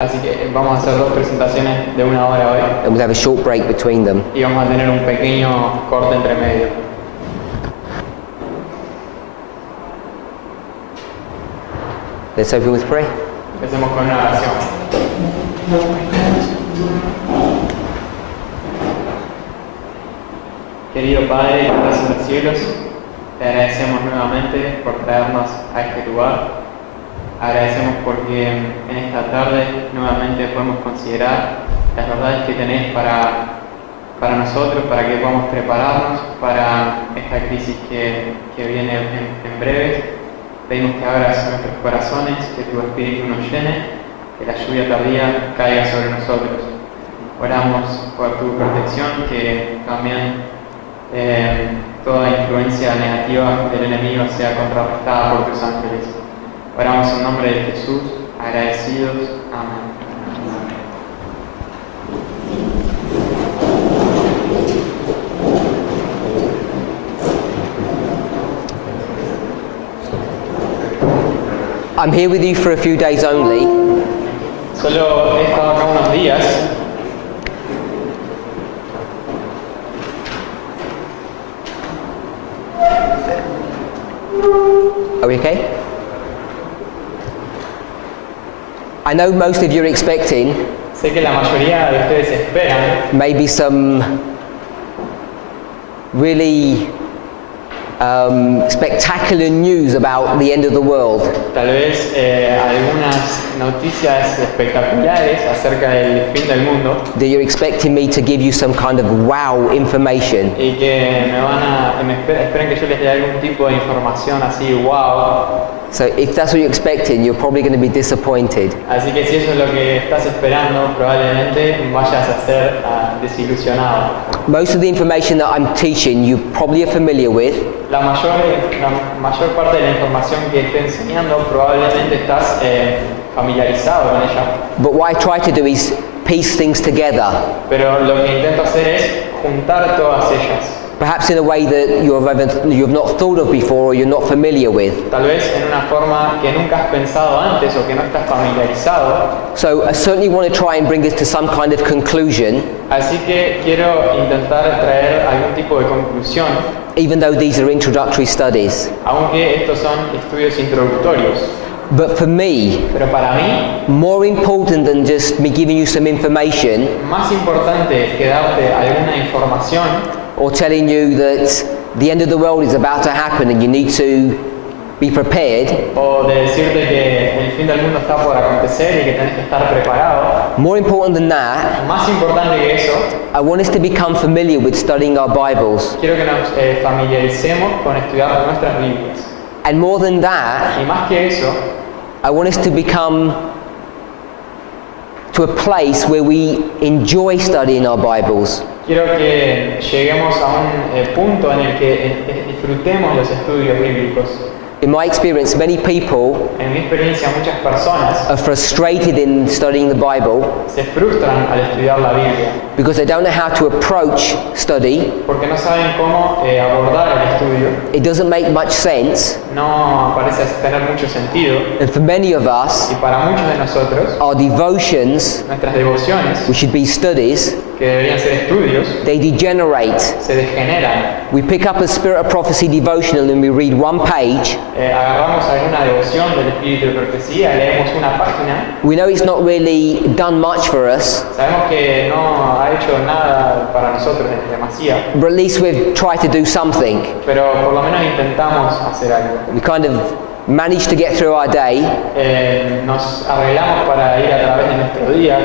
Así que vamos a hacer 2 presentaciones de 1 hora hoy and we'll have a short break between them. y vamos a tener un pequeño corte entre medio. Let's open with prayer. Empecemos con una oración. Querido Padre que estás en los cielos, te agradecemos nuevamente por traernos a este lugar. Agradecemos porque en esta tarde nuevamente podemos considerar las verdades que tenés para nosotros, para que podamos prepararnos para esta crisis que viene en breve. Pedimos que abras nuestros corazones, que tu Espíritu nos llene, que la lluvia tardía caiga sobre nosotros. Oramos por tu protección, que también toda influencia negativa del enemigo sea contrarrestada por tus ángeles. Oramos en nombre de Jesús, agradecidos. Amén. I'm here with you for a few days only, Solo he estado acá unos días. Are we okay? I know most of you are expecting Sé que la mayoría de ustedes esperan maybe some really spectacular news about the end of the world. tal vez algunas noticias espectaculares acerca del fin del mundo That you're expecting me to give you some kind of wow information. y que esperen que yo les dé algún tipo de información así, wow. So if that's what you're expecting, you're probably going to be disappointed. Así que si eso es lo que estás esperando, probablemente vayas a ser desilusionado. Most of the information that I'm teaching you probably are familiar with, La mayor parte de la información que estoy enseñando probablemente estás familiarizado con ella, but what I try to do is piece things together, pero lo que intento hacer es juntar todas ellas. perhaps in a way that you've not thought of before or you're not familiar with. Tal vez en una forma que nunca has pensado antes o que no estás familiarizado. So I certainly want to try and bring us to some kind of conclusion, Así que quiero intentar traer algún tipo de conclusión, even though these are introductory studies. aunque estos son estudios introductorios. But for me, Pero para mí, more important than just me giving you some information más importante que darte alguna información or telling you that the end of the world is about to happen and you need to be prepared, o de decirte que el fin del mundo está por acontecer y que tenés que estar preparado, more important than that, más importante que eso, I want us to become familiar with studying our Bibles. quiero que nos familiaricemos con estudiar nuestras Biblias. And more than that, Y más que eso, I want us to become to a place where we enjoy studying our Bibles. quiero que lleguemos a un punto en el que disfrutemos los estudios bíblicos. In my experience, many people En mi experiencia, muchas personas are frustrated in studying the Bible se frustran al estudiar la Biblia because they don't know how to approach study. porque no saben cómo abordar el estudio. It doesn't make much sense. No parece tener mucho sentido. And for many of us, Y para muchos de nosotros, our devotions, nuestras devociones, which should be studies, que deberían ser estudios, they degenerate. se degeneran. We pick up a Spirit of Prophecy devotional and we read one page. Agarramos alguna devoción del Espíritu de Profecía, leemos una página, We know it's not really done much for us, sabemos que no ha hecho nada para nosotros en demasía, but at least we've tried to do something. pero por lo menos intentamos hacer algo. We kind of managed to get through our day. Nos arreglamos para ir a través de nuestro día.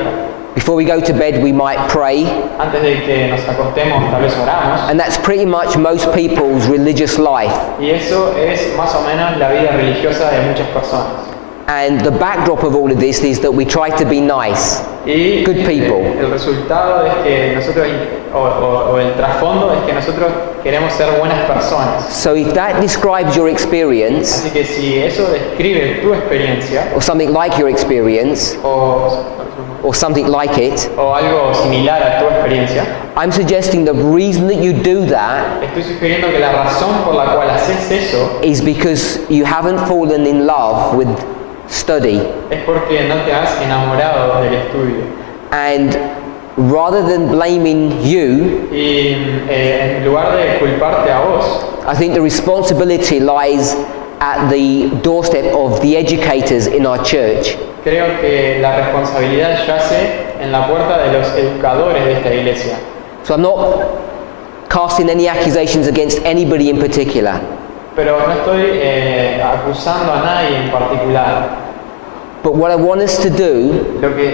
Before we go to bed, we might pray, Antes de que nos acostemos, tal vez oramos. and that's pretty much most people's religious life. Y eso es más o menos la vida religiosa de muchas personas. And the backdrop of all of this is that we try to be nice. Y Good people. el resultado es que nosotros, o el trasfondo es que nosotros queremos ser buenas personas. So if that describes your experience, Así que si eso describe tu experiencia, or something like your experience, or something like it, o algo similar a tu experiencia, I'm suggesting the reason that you do that estoy sugiriendo que la razón por la cual haces eso is because you haven't fallen in love with study. es porque no te has enamorado del estudio. And rather than blaming you, Y en lugar de culparte a vos, I think the responsibility lies at the doorstep of the educators in our church. creo que la responsabilidad yace en la puerta de los educadores de esta iglesia. So I'm not casting any accusations against anybody in particular. Pero no estoy acusando a nadie en particular, But what I want us to do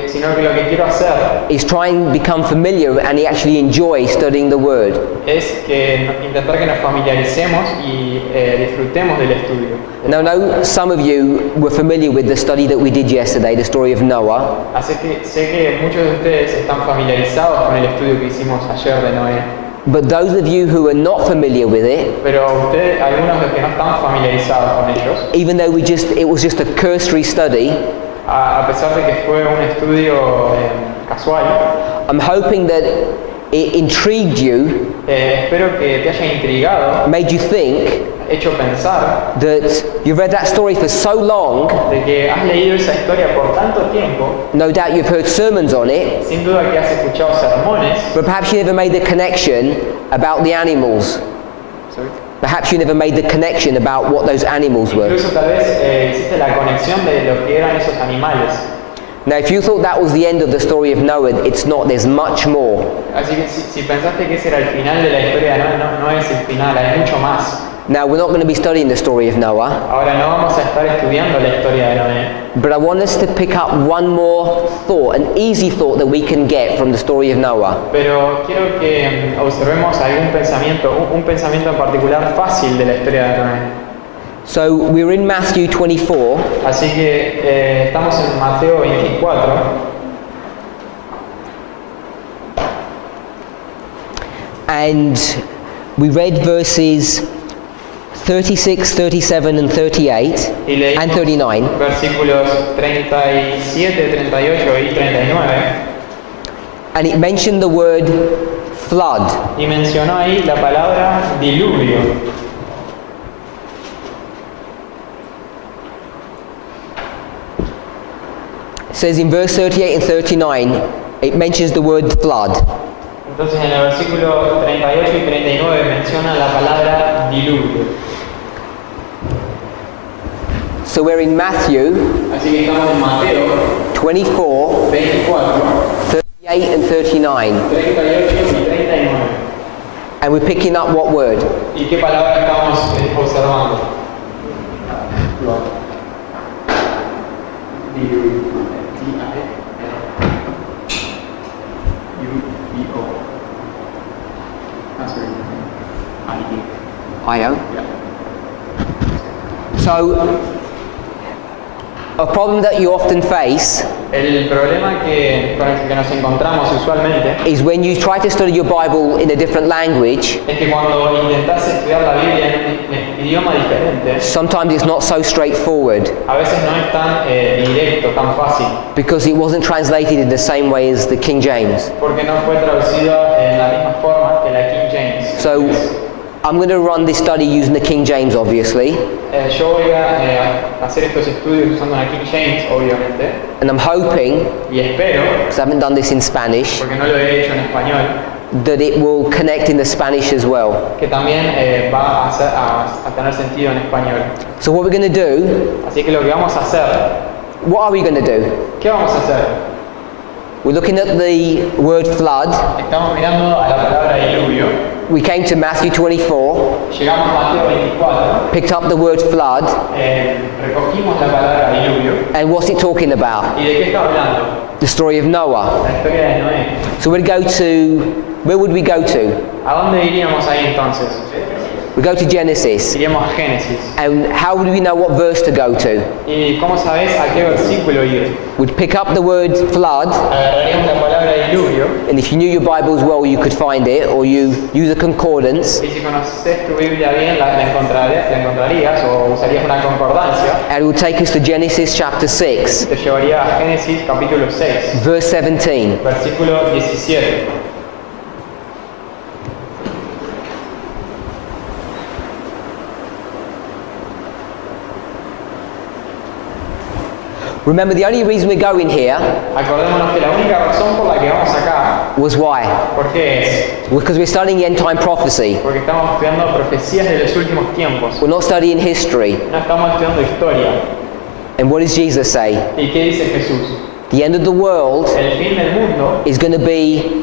sino que lo que quiero hacer is try and become familiar and actually enjoy studying the Word. es que intentar que nos familiaricemos y disfrutemos del estudio. Now I know some of you were familiar with the study that we did yesterday, the story of Noah. Así que sé que muchos de ustedes están familiarizados con el estudio que hicimos ayer de Noé, But those of you who are not familiar with it, pero ustedes, algunos de los que no están familiarizados con ellos, even though it was just a cursory study, a pesar de que fue un estudio casual, I'm hoping that it intrigued you, espero que te haya intrigado, made you think hecho pensar that you've read that story for so long, de que has leído esa historia por tanto tiempo, no doubt you've heard sermons on it, sin duda que has escuchado sermones, but perhaps you never made the connection about the animals. Perhaps you never made the connection about what those animals were. incluso tal vez hiciste la conexión de lo que eran esos animales. Now, if you thought that was the end of the story of Noah, it's not. There's much more. Así que si pensaste que ese era el final de la historia de Noé, no es el final, hay mucho más. Now, we're not going to be studying the story of Noah, Ahora no vamos a estar estudiando la historia de Noé, but I want us to pick up one more thought, an easy thought that we can get from the story of Noah. pero quiero que observemos algún pensamiento, un pensamiento en particular fácil de la historia de Noé. So, we're in Matthew 24, Así que estamos en Mateo 24 and we read verses 36, 37, and 38, y leímos and 39. versículos 37, 38 y 39 And it mentioned the word flood. y mencionó ahí la palabra diluvio. It says in verse 38 and 39, it mentions the word flood. Entonces en el versículo 38 y 39 menciona la palabra diluvio. So we're in Matthew Así que estamos en Mateo 24, 24, 38 and 39. 38 y 39. And we're picking up what word? ¿Y qué palabra estamos observando? Diluvio. Io. So, a problem that you often face El problema con el que nos encontramos usualmente is when you try to study your Bible in a different language, es que cuando intentas estudiar la Biblia en un idioma diferente, sometimes it's not so straightforward a veces no es tan directo, tan fácil, because it wasn't translated in the same way as the King James. porque no fue traducido en la misma forma que la King James. So, I'm going to run this study using the King James, obviously, Yo voy a hacer estos estudios usando la King James, obviamente, and I'm hoping, y espero, because I haven't done this in Spanish, porque no lo he hecho en español, that it will connect in the Spanish as well. que también va a tener sentido en español. So what we're going to do, Así que lo que vamos a hacer, what are we going to do? ¿qué vamos a hacer? We're looking at the word flood. Estamos mirando a la palabra diluvio, We came to Matthew 24, llegamos a Mateo 24, picked up the word flood, recogimos la palabra diluvio, and what's it talking about? ¿y de qué está hablando? The story of Noah. La historia de Noé. So we'd go to, where would we go to? ¿A dónde iríamos ahí entonces? We go to Genesis. Iríamos a Génesis. And how would we know what verse to go to? ¿Y cómo sabes a qué versículo ir? We'd pick up the word flood, Agarraríamos la palabra diluvio, and if you knew your Bibles well, you could find it, or you use a concordance, y si conoces tu Biblia bien, la encontrarías o usarías una concordancia, and it would take us to Genesis chapter 6, te llevaría a Génesis capítulo 6, verse 17. versículo 17. Remember, the only reason we're going here Acordémonos que la única razón por la que vamos acá, was why? ¿por qué es? Because we're studying end time prophecy. Porque estamos estudiando profecías de los últimos tiempos. We're not studying history. No estamos estudiando historia. And what does Jesus say? ¿Y qué dice Jesús? The end of the world El fin del mundo is going to be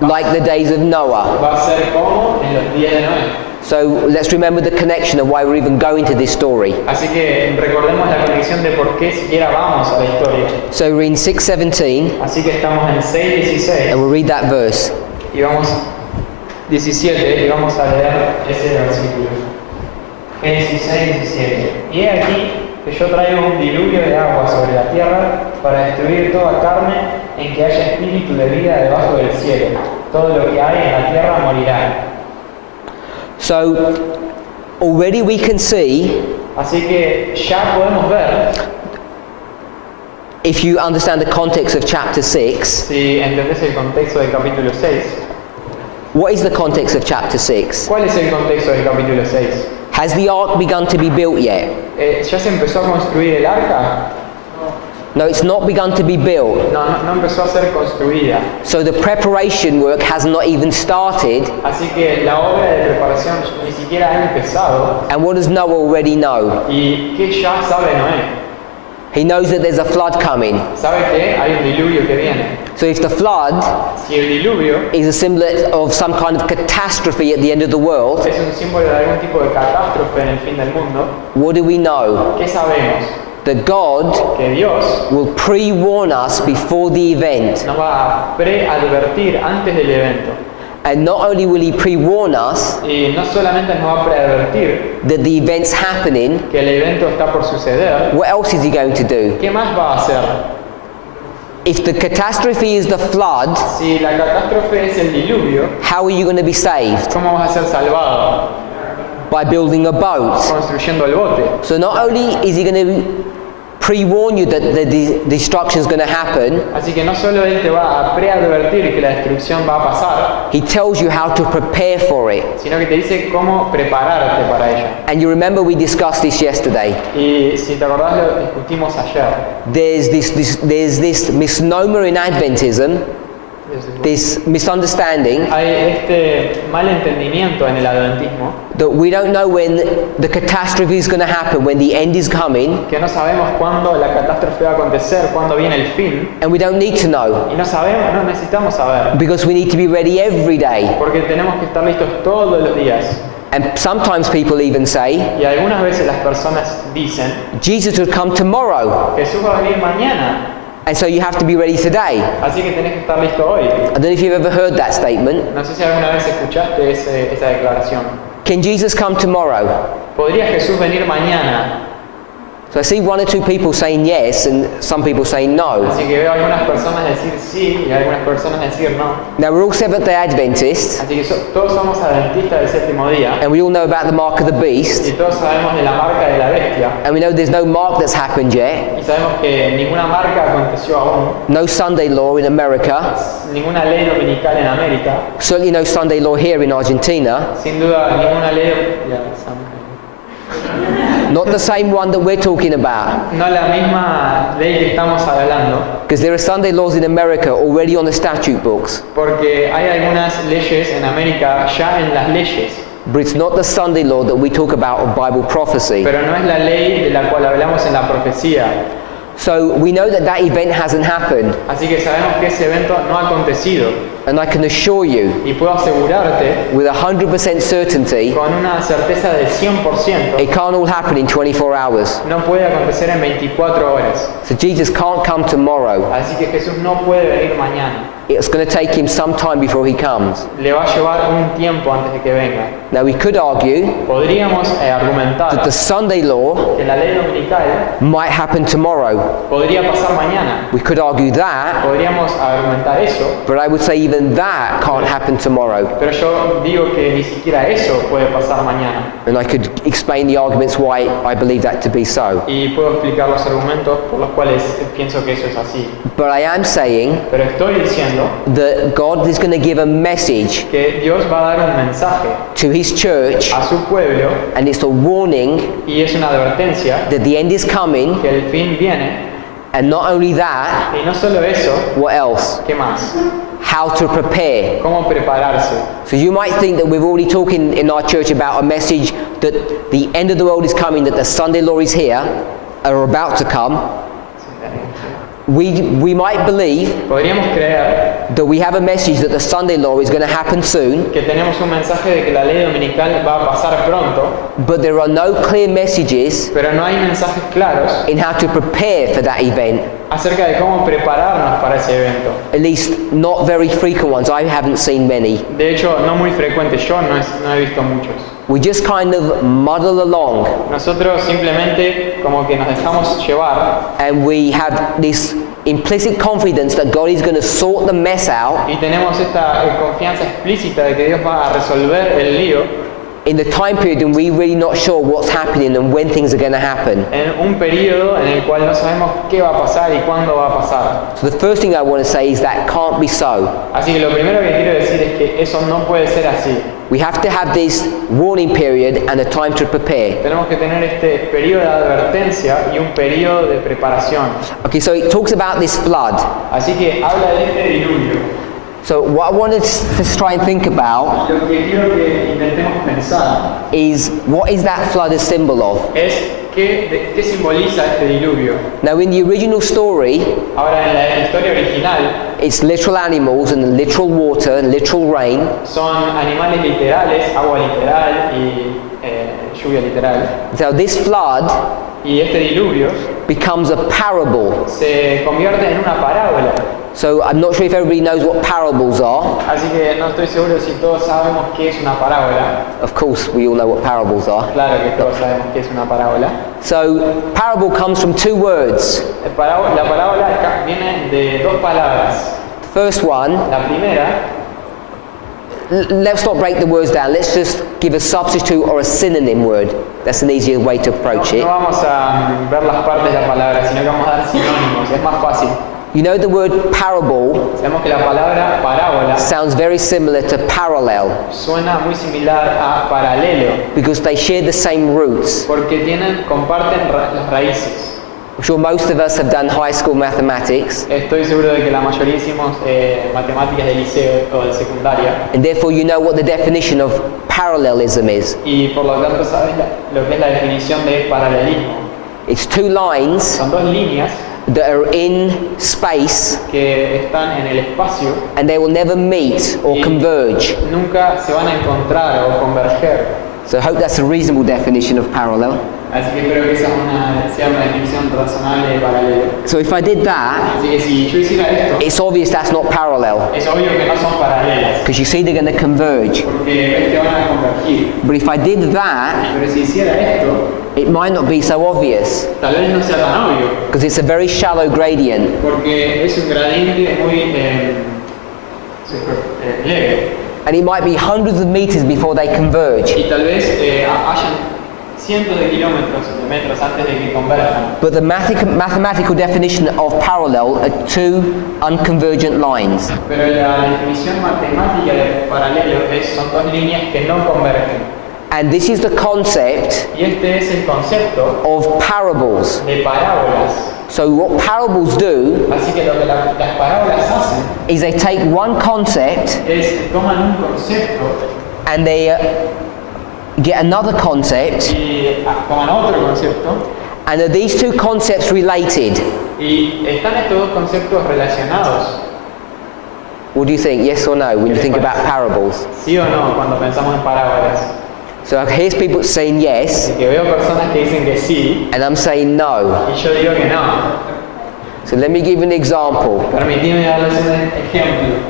like the days of Noah. va a ser como en los días de Noé. So let's remember the connection of why we're even going to this story. Así que recordemos la conexión de por qué siquiera vamos a la historia. So we're in 6:17, Así que estamos en 6:16 and we'll read that verse. y vamos 17 y vamos a leer ese versículo. Génesis 6:17. Y he aquí que yo traigo un diluvio de agua sobre la tierra para destruir toda carne en que haya espíritu de vida debajo del cielo. Todo lo que hay en la tierra morirá. So already we can see, Así que ya podemos ver, if you understand the context of chapter 6, si entendés el contexto del capítulo 6, what is the context of chapter 6? ¿cuál es el contexto del capítulo 6? Has the ark begun to be built yet? ¿Ya se empezó a construir el arca? No, it's not begun to be built. No empezó a ser construida. So the preparation work has not even started. Así que la obra de preparación ni siquiera ha empezado. And what does Noah already know? ¿Y qué ya sabe Noé? He knows that there's a flood coming. Sabe que hay un diluvio que viene. So if the flood Si el diluvio is a symbol of some kind of catastrophe at the end of the world, es un símbolo de algún tipo de catástrofe en el fin del mundo, what do we know? ¿qué sabemos? That God Que Dios will pre-warn us before the event. nos va a preadvertir antes del evento. And not only will he pre-warn us Y no solamente nos va a preadvertir that the event's happening, que el evento está por suceder, what else is he going to do? ¿qué más va a hacer? If the catastrophe is the flood, Si la catástrofe es el diluvio, how are you going to be saved? ¿cómo vas a ser salvado? By building a boat. Construyendo el bote. So not only is he going to pre-warn you that the destruction is going to happen, Así que no solo Él te va a preadvertir que la destrucción va a pasar, he tells you how to prepare for it. sino que te dice cómo prepararte para ella. And you remember we discussed this yesterday. Y si te acordás lo discutimos ayer. There's this misnomer in Adventism, this misunderstanding Hay este mal entendimiento en el adventismo, that we don't know when the catastrophe is going to happen, when the end is coming, que no sabemos cuándo la catástrofe va a acontecer, cuándo viene el fin, and we don't need to know y no sabemos, no necesitamos saber, because we need to be ready every day. porque tenemos que estar listos todos los días. And sometimes people even say, Y algunas veces las personas dicen, Jesus will come tomorrow, Jesús va a venir mañana, and so you have to be ready today. así que tenés que estar listo hoy. I don't know if you've ever heard that statement. No sé si alguna vez escuchaste esa declaración. Can Jesus come tomorrow? ¿Podría Jesús venir mañana? So I see one or two people saying yes and some people saying no. Así que veo algunas personas decir sí y algunas personas decir no. Now we're all Seventh-day Adventists, Así que todos somos adventistas del séptimo día and we all know about the mark of the beast, y todos sabemos de la marca de la bestia and we know there's no mark that's happened yet, y sabemos que ninguna marca aconteció aún, no Sunday law in America, ninguna ley dominical en América, certainly no Sunday law here in Argentina, sin duda ninguna ley, not the same one that we're talking about, no la misma ley que estamos hablando, because there are Sunday laws in America already on the statute books, porque hay algunas leyes en América ya en las leyes, but it's not the Sunday law that we talk about of Bible prophecy. pero no es la ley de la cual hablamos en la profecía. So we know that that event hasn't happened, Así que sabemos que ese evento no ha acontecido and I can assure you y puedo asegurarte with 100% certainty con una certeza del 100%, it can't all happen in 24 hours. no puede acontecer en 24 horas. So Jesus can't come tomorrow. Así que Jesús no puede venir mañana. It's going to take him some time before he comes. Le va a llevar un tiempo antes de que venga. Now we could argue Podríamos argumentar that the Sunday law que la ley dominical might happen tomorrow. podría pasar mañana. We could argue that, Podríamos argumentar eso, but I would say even that can't happen tomorrow. pero yo digo que ni siquiera eso puede pasar mañana. And I could explain the arguments why I believe that to be so. Y puedo explicar los argumentos por los cuales pienso que eso es así. But I am saying Pero estoy diciendo that God is going to give a message que Dios va a dar un mensaje to his church, a su pueblo and it's a warning y es una advertencia that the end is coming, que el fin viene And not only that, Y no solo eso, what else? ¿qué más? How to prepare. ¿Cómo prepararse? So you might think that we're already talking in our church about a message that the end of the world is coming, that the Sunday law is here, or about to come. We might believe Podríamos creer that we have a message that the Sunday law is going to happen soon, que tenemos un mensaje de que la ley dominical va a pasar pronto, but there are no clear messages pero no hay mensajes claros in how to prepare for that event, acerca de cómo prepararnos para ese evento. at least not very frequent ones. I haven't seen many. De hecho, no muy frecuente, yo no he visto muchos. We just kind of muddle along, Nosotros simplemente como que nos dejamos llevar and we have this implicit confidence that God is going to sort the mess out y tenemos esta confianza explícita de que Dios va a resolver el lío in the time period when we're really not sure what's happening and when things are going to happen. en un periodo en el cual no sabemos qué va a pasar y cuándo va a pasar. So the first thing I want to say is that can't be so. Así que lo primero que quiero decir es que eso no puede ser así. We have to have this warning period and a time to prepare. Tenemos que tener este periodo de advertencia y un periodo de preparación. Okay, so it talks about this flood. Así que habla de este diluvio. So what I wanted to try and think about Lo que quiero que intentemos pensar is, what is that flood a symbol of? es qué simboliza este diluvio. Now in the original story, Ahora, en la historia original it's literal animals and literal water and literal rain. son animales literales, agua literal y lluvia literal. So this flood Y este diluvio becomes a parable. se convierte en una parábola. So I'm not sure if everybody knows what parables are. Así que no estoy seguro si todos sabemos qué es una parábola. Of course, we all know what parables are. Claro que todos sabemos qué es una parábola. So parable comes from two words. La parábola viene de dos palabras. The first one, La primera, let's not break the words down. Let's just give a substitute or a synonym word. That's an easier way to approach no it. vamos a ver las partes de la palabra, sino que vamos a dar sinónimos, es más fácil. You know the word parable Sabemos que la palabra parábola sounds very similar to parallel suena muy similar a paralelo, because they share the same roots. porque comparten las raíces. I'm sure most of us have done high school mathematics, Estoy seguro de que la mayoría hicimos matemáticas de liceo o de secundaria, and therefore you know what the definition of parallelism is. y por lo tanto sabes lo que es la definición de paralelismo. It's two lines Son dos líneas that are in space que están en el espacio and they will never meet or y converge. nunca se van a encontrar o converger. So I hope that's a reasonable definition of parallel. Así que espero que esa sea una definición razonable de paralelo. So if I did that, Así que si yo hiciera esto, it's obvious that's not parallel es obvio que no son paralelas, because you see they're going to converge. porque ves que van a convergir. But if I did that, Pero si hiciera esto, it might not be so obvious tal vez no sea tan obvio, because it's a very shallow gradient. porque es un gradiente muy leve. And it might be hundreds of meters before they converge. Y tal vez hayan cientos de kilómetros, de metros antes de que converjan. But the mathematical definition of parallel are two unconvergent lines. Pero la definición matemática de paralelo son dos líneas que no convergen. And this is the concept Y este es el concepto of parables. de parábolas. So what parables do Así que lo que las parábolas hacen is they take one concept es toman un concepto and they get another concept, y toman otro concepto and are these two concepts related? y están estos dos conceptos relacionados. What do you think, yes or no, when you think about parables? ¿Sí o no cuando pensamos en parábolas? So here's people saying yes, Así que veo personas que dicen que sí and I'm saying no. y yo digo que no. So let me give you an example. Permitidme darles un ejemplo.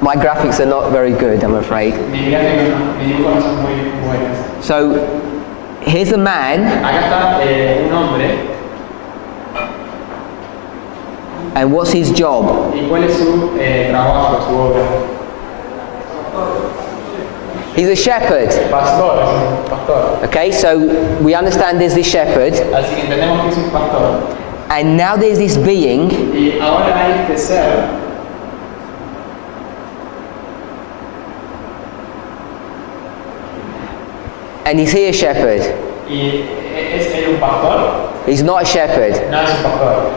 My graphics are not very good, I'm afraid. Mis dibujos no son muy buenos. So here's a man, Acá está un hombre. and what's his job? ¿Y cuál es su trabajo, su obra? He's a shepherd. Pastor, es un pastor. Okay, so we understand there's this shepherd, Así que entendemos que es un pastor. and now there's this being, Y ahora hay este ser, and is he a shepherd? y es él un pastor, He's not a shepherd. no es un pastor.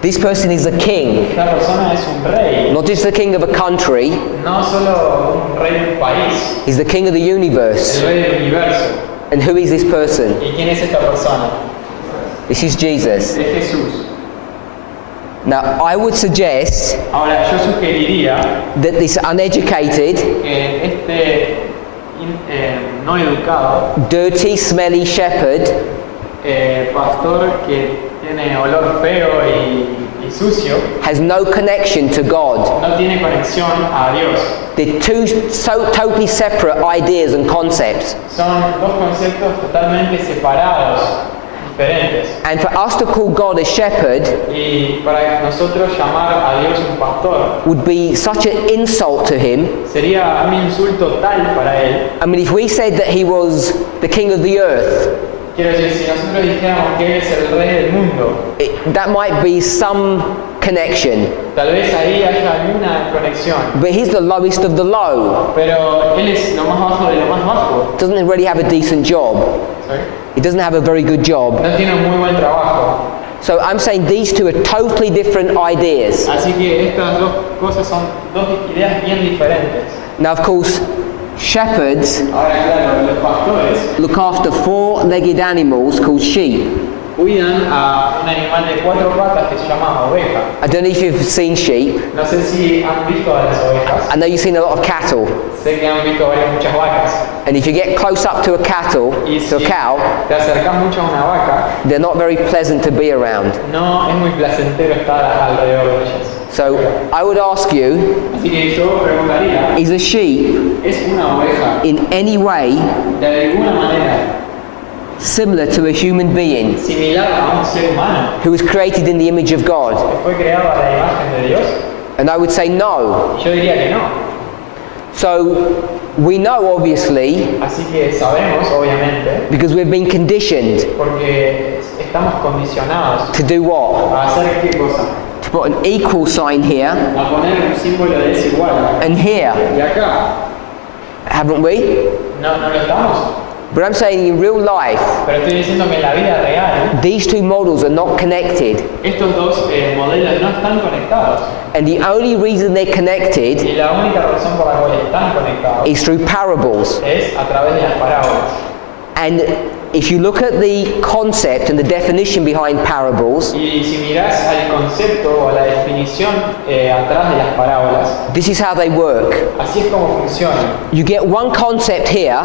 This person is a king, Esta persona es un rey, not just the king of a country, no solo un rey de un país, he's the king of the universe. el rey del universo. And who is this person? ¿Y quién es esta persona? This is Jesus. Es Jesús. Now, I would suggest Ahora, yo sugeriría that this uneducated, que este no educado, dirty, smelly shepherd pastor que tiene olor feo y sucio, has no connection to God. no tiene conexión a Dios. They're two totally separate ideas and concepts. Son dos conceptos totalmente separados, diferentes. And for us to call God a shepherd Y para nosotros llamar a Dios un pastor would be such an insult to him. sería un insulto tal para él. I mean, if we said that he was the king of the earth, Quiero decir, si nosotros dijéramos que él es el rey del mundo, that might be some connection. tal vez ahí haya alguna conexión. But he's the lowest of the low. Pero él es lo más bajo de lo más bajo. Doesn't really have a decent job. Sorry. He doesn't have a very good job. No tiene un muy buen trabajo. So I'm saying these two are totally different ideas. Así que estas dos cosas son dos ideas bien diferentes. Now, of course, shepherds Ahora, claro, los pastores look after four-legged animals called sheep. cuidan a un animal de cuatro patas que se llama oveja. I don't know if you've seen sheep. No sé si han visto a las ovejas. I know you've seen a lot of cattle. Sé que han visto muchas vacas. And if you get close up to a cattle, Y to a si cow, te acercas mucho a una vaca, they're not very pleasant to be around. no es muy placentero estar alrededor de ellas. So I would ask you, Así que yo preguntaría, is a sheep ¿es una oveja in any way de alguna manera similar to a human being similar a un ser humano who was created in the image of God? que fue creado a la imagen de Dios? And I would say no. Yo diría que no. So we know, obviously, Así que sabemos, obviamente, because we've been conditioned porque estamos condicionados to do what? a hacer qué cosa, To put an equal sign here a poner un símbolo de desigual. and here, Y acá, haven't we? no lo estamos. But I'm saying in real life, Pero estoy diciendo que en la vida real, these two models are not connected. estos dos modelos no están conectados. And the only reason they're connected Y la única razón por la cual están conectados is through parables. es a través de las parábolas. And if you look at the concept and the definition behind parables, Y si mirás al concepto o a la definición atrás de las parábolas, this is how they work. así es como funciona. You get one concept here,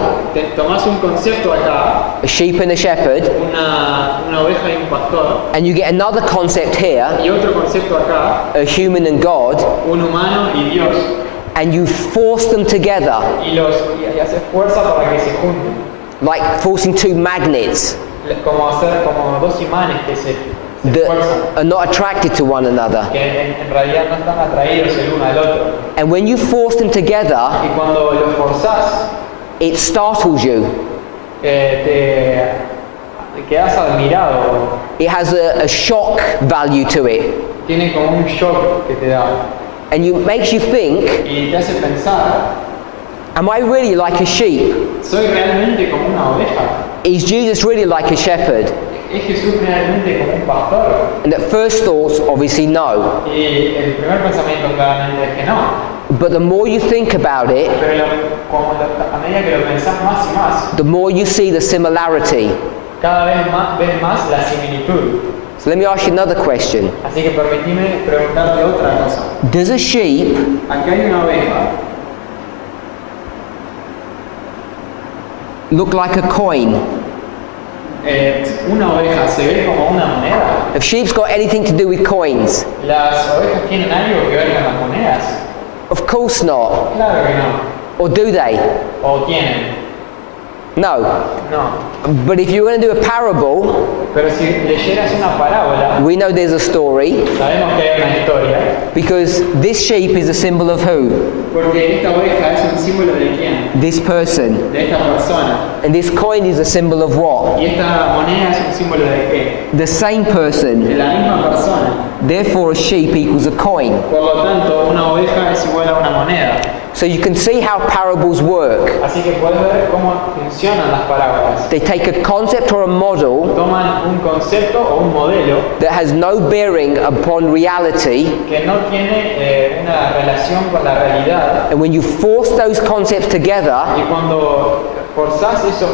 Tomás un concepto acá, a sheep and a shepherd, una oveja y un pastor, and you get another concept here, y otro concepto acá, a human and God, un humano y Dios, and you force them together, y haces fuerza para que se junten, like forcing two magnets como dos imanes que se that esfuerzan, are not attracted to one another. que en realidad no están atraídos el uno al otro. And when you force them together, Y cuando los forzás, it startles you. te quedas admirado, It has a shock value to it. tiene como un shock que te da, And it makes you think, y te hace pensar, am I really like a sheep? ¿soy realmente como una oveja? Is Jesus really like a shepherd? ¿Es Jesús realmente como un pastor? And at first thoughts, obviously no. Y el primer pensamiento claramente es que no. But the more you think about it, Pero a medida que lo pensás más y más, the more you see the similarity. cada vez más ves más la similitud. So let me ask you another question. Así que permitime preguntarte otra cosa. Does a sheep Aquí hay una oveja, look like a coin? una oveja se ve como una moneda. Have sheep's got anything to do with coins? ¿Las ovejas tienen algo que ver con las monedas? Of course not. Claro que no. Or do they? ¿O tienen? No. No. But if you're going to do a parable, Pero si leyeras una parábola, we know there's a story, sabemos que hay una historia, because this sheep is a symbol of who? porque esta oveja es un símbolo de quién, This person. de esta persona, And this coin is a symbol of what? y esta moneda es un símbolo de qué, The same de person. la misma persona. Therefore, a sheep equals a coin. Por lo tanto, una oveja es igual a una moneda. So you can see how parables work. Así que puedes ver cómo funcionan las parábolas. They take a concept or a model Toman un concepto o un modelo that has no bearing upon reality, que no tiene una relación con la realidad, and when you force those concepts together, y cuando forzás esos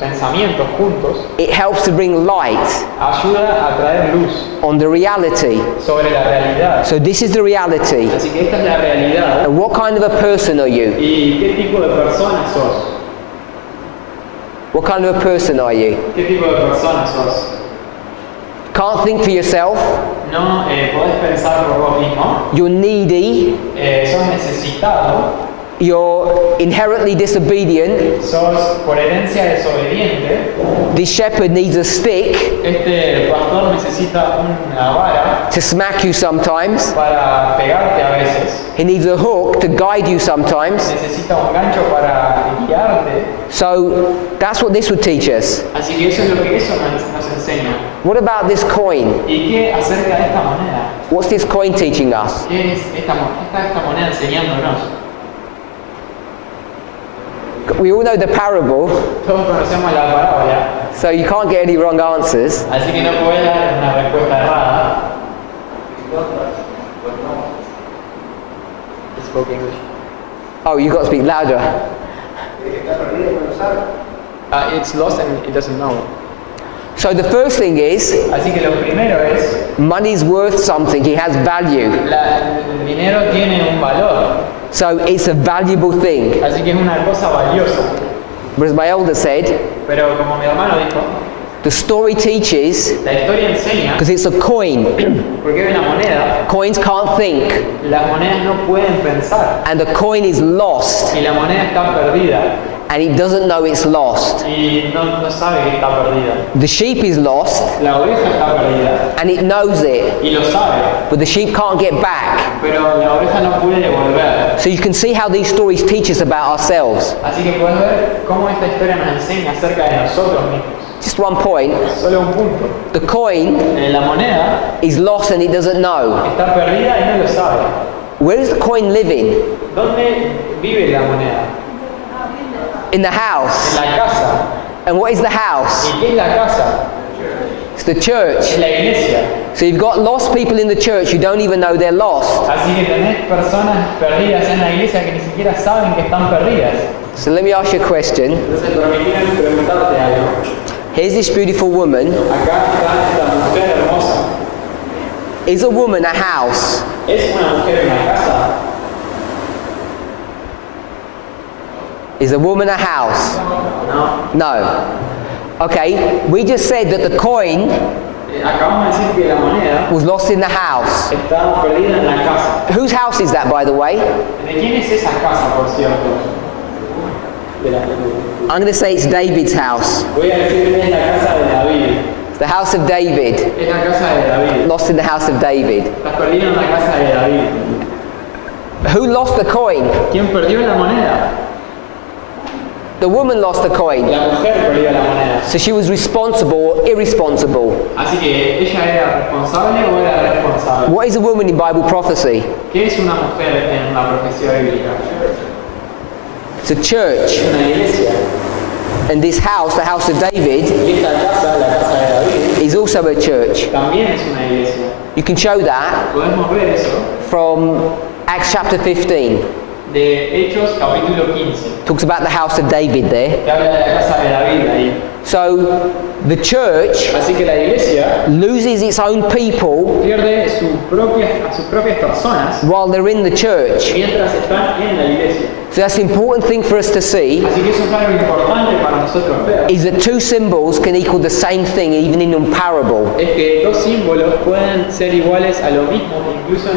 pensamientos juntos, it helps to bring light ayuda a traer luz on the reality. sobre la realidad. So this is the reality. Así que esta es la realidad. And what kind of a person are you? ¿Y qué tipo de persona sos? What kind of a person are you? ¿Qué tipo de persona sos? Can't think for yourself. No podés pensar por vos mismo. You're needy. Sos necesitado. You're inherently disobedient. Sos por herencia desobediente. This shepherd needs a stick Este pastor necesita una vara to smack you sometimes. para pegarte a veces. He needs a hook to guide you sometimes. Necesita un gancho para guiarte. So that's what this would teach us. Así que eso es lo que eso nos enseña. What about this coin? ¿Y qué acerca de esta moneda? What's this coin teaching us? ¿Qué es esta moneda enseñándonos? We all know the parable, Todos conocemos la parábola, so you can't get any wrong answers. así que no puedes dar una respuesta errada. Spoke English. Oh, you've got to speak louder. It's lost and it doesn't know. So the first thing is, Así que lo primero es, money's worth something, it has value. el dinero tiene un valor, So it's a valuable thing. así que es una cosa valiosa. But as my elder said, Pero como mi hermano dijo, the story teaches, la historia enseña, because it's a coin, porque es una moneda, coins can't think, las monedas no pueden pensar, and the coin is lost, y la moneda está perdida, and it doesn't know it's lost. y no sabe que está perdida. The sheep is lost, La oveja está perdida, and it knows it, y lo sabe, but the sheep can't get back. pero la oveja no puede volver. So you can see how these stories teach us about ourselves. Así que puedes ver cómo esta historia nos enseña acerca de nosotros mismos. Just one point, Solo un punto. the coin La moneda is lost and it doesn't know. está perdida y no lo sabe. Where is the coin living? ¿Dónde vive la moneda? In the En house. la casa. And what is the house? ¿Y qué es la casa? It's the church. Es la iglesia. So you've got lost people in the church who don't even know they're lost. Así que tenés personas perdidas en la iglesia que ni siquiera saben que están perdidas. So let me ask you a question. Entonces, permíteme preguntarte algo. Here's this beautiful woman. Acá está esta mujer hermosa. Is a woman a house? ¿Es una mujer en la casa? Is a woman a house? No. No. Okay, we just said that the coin Acabamos de decir que la moneda was lost in the house. está perdida en la casa. Whose house is that, by the way? ¿De quién es esa casa, por cierto? De la I'm going to say it's David's house. Voy a decir que es la casa de David. It's the house of David. Es la casa de David. Lost in the house of David. Estás perdido en la casa de David. Who lost the coin? ¿Quién perdió la moneda? The woman lost the coin. La mujer perdió la moneda. So she was responsible or irresponsible. Así que, ¿ella era responsable o era responsable? What is a woman in Bible prophecy? ¿Qué es una mujer en la profecía bíblica? It's a church. Es una iglesia. And this house, the house of David, Y esta casa, la casa de David, is also a church. también es una iglesia. You can show that Podemos ver eso from Acts chapter 15. de Hechos capítulo 15, Talks about the house of David there. que habla de la casa de David ahí. So the church Así que la iglesia loses its own people pierde a sus propias personas while they're in the church. mientras están en la iglesia. So that's the important thing for us to see, Así que eso es algo importante para nosotros ver. is that two symbols can equal the same thing even in a parable. Es que dos símbolos pueden ser iguales a lo mismo, incluso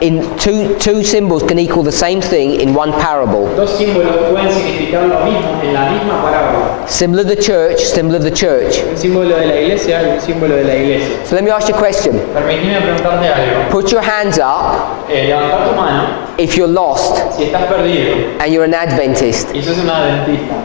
Two symbols can equal the same thing in one parable. dos símbolos pueden significar lo mismo en la misma parábola. Symbol of the church, symbol of the church. Un símbolo de la iglesia y un símbolo de la iglesia. So let me ask you a question. Permitime preguntarte algo. Put your hands up Levanta tu mano if you're lost si estás perdido and you're an Adventist y sos un adventista.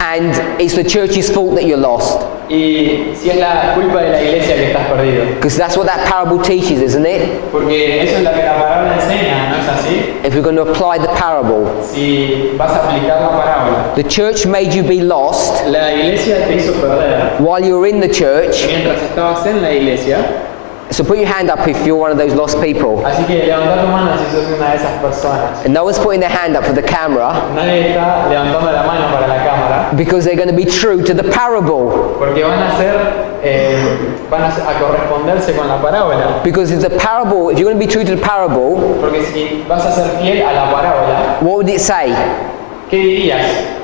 and it's the church's fault that you're lost. Y si es la culpa de la iglesia que estás perdido. Because that's what that parable teaches, isn't it? Porque eso es lo que la palabra enseña, ¿no es así? if we're going to apply the parable. si vas a aplicar la parábola. The church made you be lost La iglesia te hizo perder while you were in the church. mientras estabas en la iglesia. So put your hand up if you're one of those lost people. Así que levanta tu mano si sos una de esas personas. And no one's putting their hand up for the camera Nadie está levantando la mano para la cámara because they're going to be true to the parable. porque van a corresponderse con la parábola. Because if you're going to be true to the parable, Porque si vas a ser fiel a la parábola, what would it say? ¿qué dirías?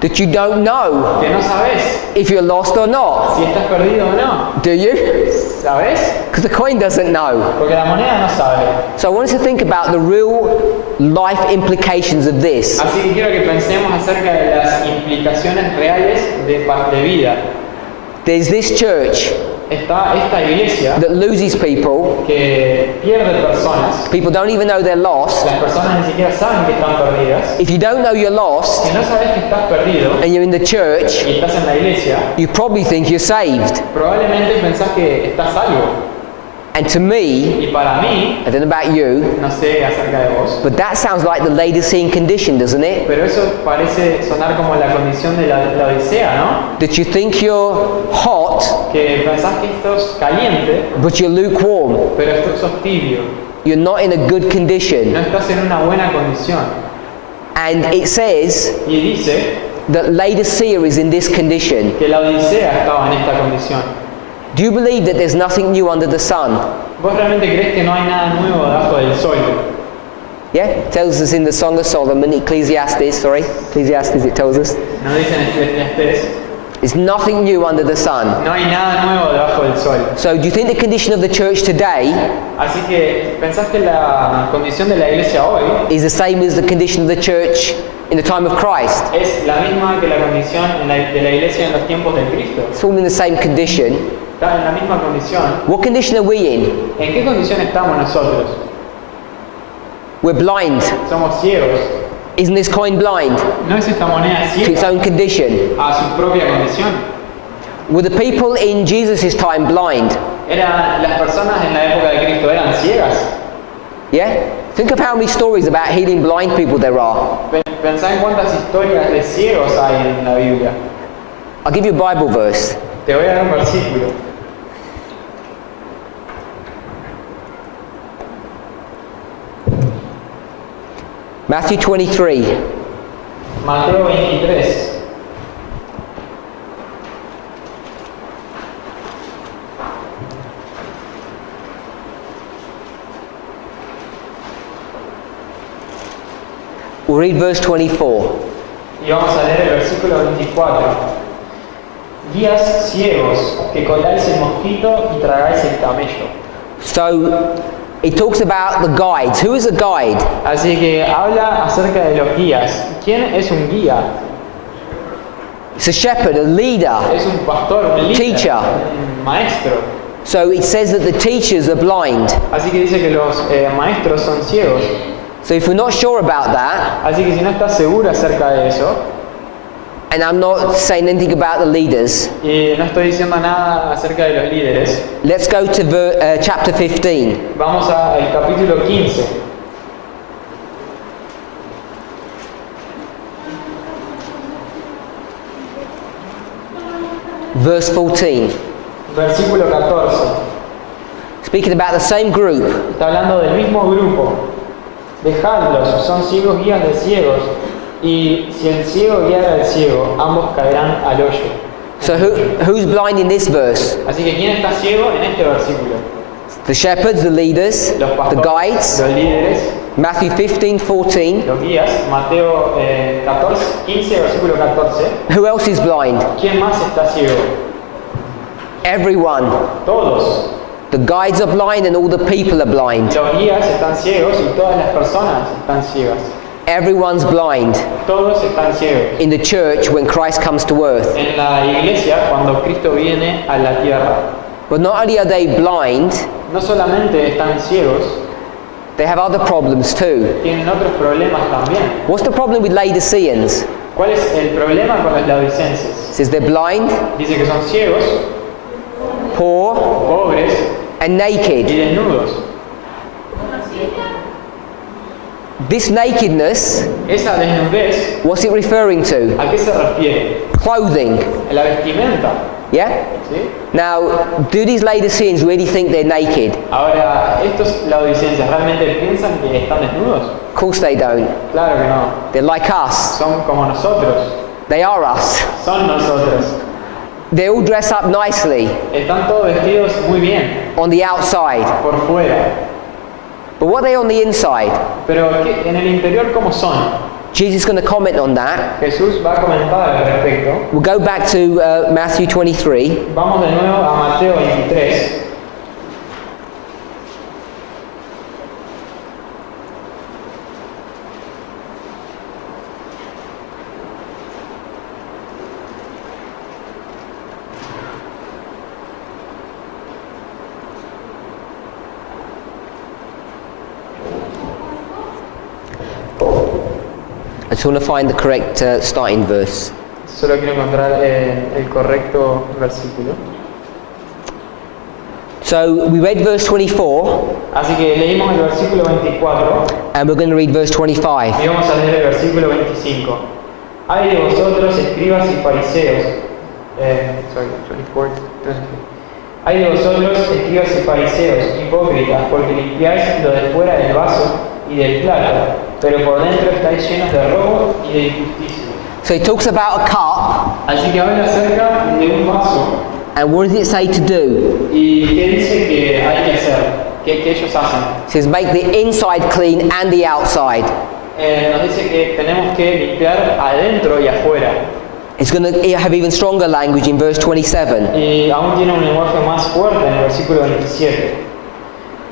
That you don't know Que no sabes if you're lost or not. si estás perdido o no. Do you? ¿Sabes? Because the coin doesn't know. Porque la moneda no sabe. So I want us to think about the real life implications of this. Así que quiero que pensemos acerca de las implicaciones reales de vida. There's this church Está esta iglesia that loses people. que pierde personas. People don't even know they're lost. Las personas ni siquiera saben que están perdidas. If you don't know you're lost Si no sabes que estás perdido and you're in the church, y estás en la iglesia, you probably think you're saved. probablemente pensás que estás salvo. And to me, Y para mí, I don't know about you, no sé acerca de vos, but that sounds like the Laodicean condition, doesn't it? pero eso parece sonar como la condición de la Odisea, ¿no? That you think you're hot, Que pensás que estás caliente, but you're lukewarm. pero sos tibio. You're not in a good No condition. estás en una buena condición. And it says Y dice that Laodicea is in this condition. que la Odisea estaba en esta condición. Do you believe that there's nothing new under the sun? ¿Vos realmente crees que no hay nada nuevo debajo del sol? Yeah? It tells us in the Song of Solomon, Ecclesiastes, it tells us. Nos dicen en Eclesiastés, There's nothing new under the sun. no hay nada nuevo debajo del sol. So do you think the condition of the church today Así que, ¿pensás que la condición de la iglesia hoy is the same as the condition of the church in the time of Christ? es la misma que la condición de la iglesia en los tiempos de Cristo? It's all in the same condition. Está en la misma condición. What condition are we in? ¿En qué condición estamos nosotros? We're blind. Somos ciegos. Isn't this coin blind ¿No es esta moneda to its ciega own condition? a su propia condición? Were the people in Jesus' time blind? ¿Eran las personas en la época de Cristo eran ciegas? Yeah? Think of how many stories about healing blind people there are. Pensá en cuántas historias de ciegos hay en la Biblia. I'll give you a Bible verse. Te voy a dar un versículo. Matthew 23. Mateo 23. We'll read verse 24. Y vamos a leer el versículo 24. Guías ciegos, que coláis el mosquito y tragáis el camello. So it talks about the guides. Who is a guide? Así que habla acerca de los guías. ¿Quién es un guía? It's a shepherd, a leader. Es un pastor, un líder, Teacher. un maestro. So it says that the teachers are blind. Así que dice que los maestros son ciegos. So if we're not sure about that, Así que si no estás seguro acerca de eso, and I'm not saying anything about the leaders, y no estoy diciendo nada acerca de los líderes, let's go to chapter 15. vamos al capítulo 15. Verse 14. Versículo 14. Speaking about the same group. Está hablando del mismo grupo. Dejadlos, son ciegos guías de ciegos, y si el ciego guiara al ciego, ambos caerán al hoyo. So who's blind in this verse? Así que ¿quién está ciego en este versículo? The shepherds, the leaders, Los the pastores, guides. los líderes, Matthew 15, 14. los guías. Mateo 15, versículo 14. Who else is blind? ¿Quién más está ciego? Everyone. Todos. The guides are blind and all the people are blind. Los guías están ciegos y todas las personas están ciegas. Everyone's blind Todos están ciegos. in the church when Christ comes to earth. En la iglesia, cuando Cristo viene a la tierra, But not only are they blind, no solamente están ciegos, they have other problems too. tienen otros problemas también. What's the problem with Laodiceans? ¿Cuál es el problema con los laodicenses? It says they're blind, Dice que son ciegos, poor, pobres and y naked. desnudos. This nakedness, Esa desnudez, what's it referring to? ¿a qué se refiere? Clothing. A la vestimenta, Yeah? ¿sí? Now, do these Laodiceans really think they're naked? Ahora, estos laodicenses realmente piensan que están desnudos. Of course they don't. Claro que no. They're like us. Son como nosotros. They are us. Son nosotros. They all dress up nicely Están todos vestidos muy bien on the outside. por fuera. But what are they on the inside? Pero en el interior, ¿cómo son? Jesus is going to comment on that. Jesús va a comentar al respecto. We'll go back to Matthew 23. Vamos de nuevo a Mateo 23. I just want to find the correct starting verse. Solo quiero encontrar el correcto versículo. So we read verse 24, Así que leímos el versículo 24 and we're going to read verse 25. y vamos a leer el versículo 25. Ay de vosotros, escribas y fariseos. 24. Ay de vosotros, escribas y fariseos, hipócritas, porque limpiáis lo de fuera del vaso y del plato, pero por dentro estáis llenos de robo y de injusticia. So he talks about a cup, Así que habla acerca de un vaso. and what does it say to do? ¿Y qué dice que hay que hacer? ¿Qué ellos hacen? It says make the inside clean and the outside. Nos dice que tenemos que limpiar adentro y afuera. It's going to have even stronger language in verse 27. Y aún tiene un lenguaje más fuerte en el versículo 27.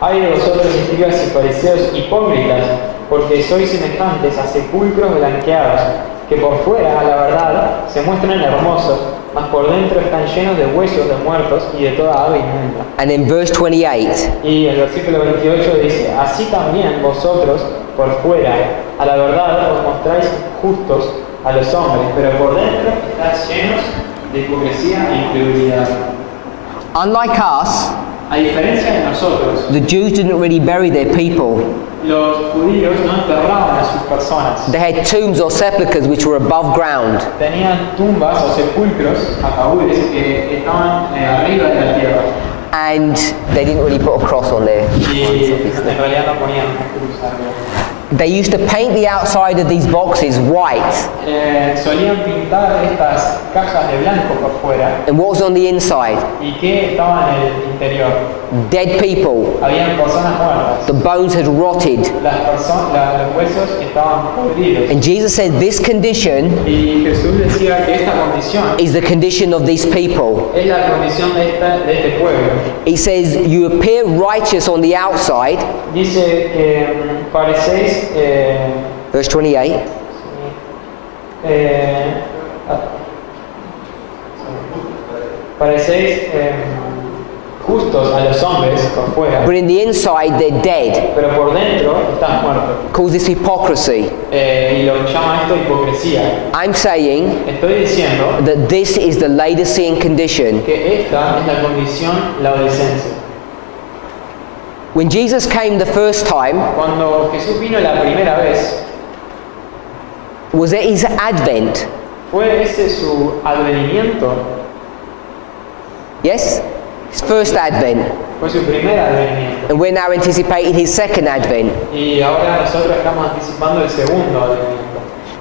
Ay de vosotros, escribas y fariseos hipócritas, porque sois semejantes a sepulcros blanqueados, que por fuera, a la verdad, se muestran hermosos, mas por dentro están llenos de huesos de muertos y de toda ave inmunda. And in verse 28, Y el versículo 28 dice, así también vosotros, por fuera, a la verdad os mostráis justos a los hombres, pero por dentro estáis llenos de hipocresía e incredulidad. unlike us, A diferencia de nosotros, the Jews didn't really bury their people. los judíos no enterraban a sus personas. They had tombs or sepulchres which were above ground. Tenían tumbas o sepulcros, ataúdes, que estaban arriba de la tierra. And they didn't really put a cross on there. Y en realidad no ponían una cruz arriba. They used to paint the outside of these boxes white. Solían pintar estas cajas de blanco por fuera. And what was on the inside? ¿Y qué estaba en el interior? Dead people. Habían personas muertas. The bones had rotted. Los huesos estaban podridos. And Jesus said this condition Y Jesús decía que esta condición is the condition of these people. es la condición de este pueblo. He says you appear righteous on the outside, Dice que parecéis verse 28, parecéis justos a los hombres por fuera, but in the inside they're dead. pero por dentro estás muerto. Calls this hypocrisy. Y lo llama esto hipocresía. I'm saying Estoy diciendo that this is the Laodicean condition. que esta es la condición laodicense. When Jesus came the first time, Cuando Jesús vino la primera vez, was it his advent? ¿fue ese su advenimiento? Yes? His first advent. Fue su primer advenimiento. And we're now anticipating his second advent. Y ahora nosotros estamos anticipando el segundo advenimiento.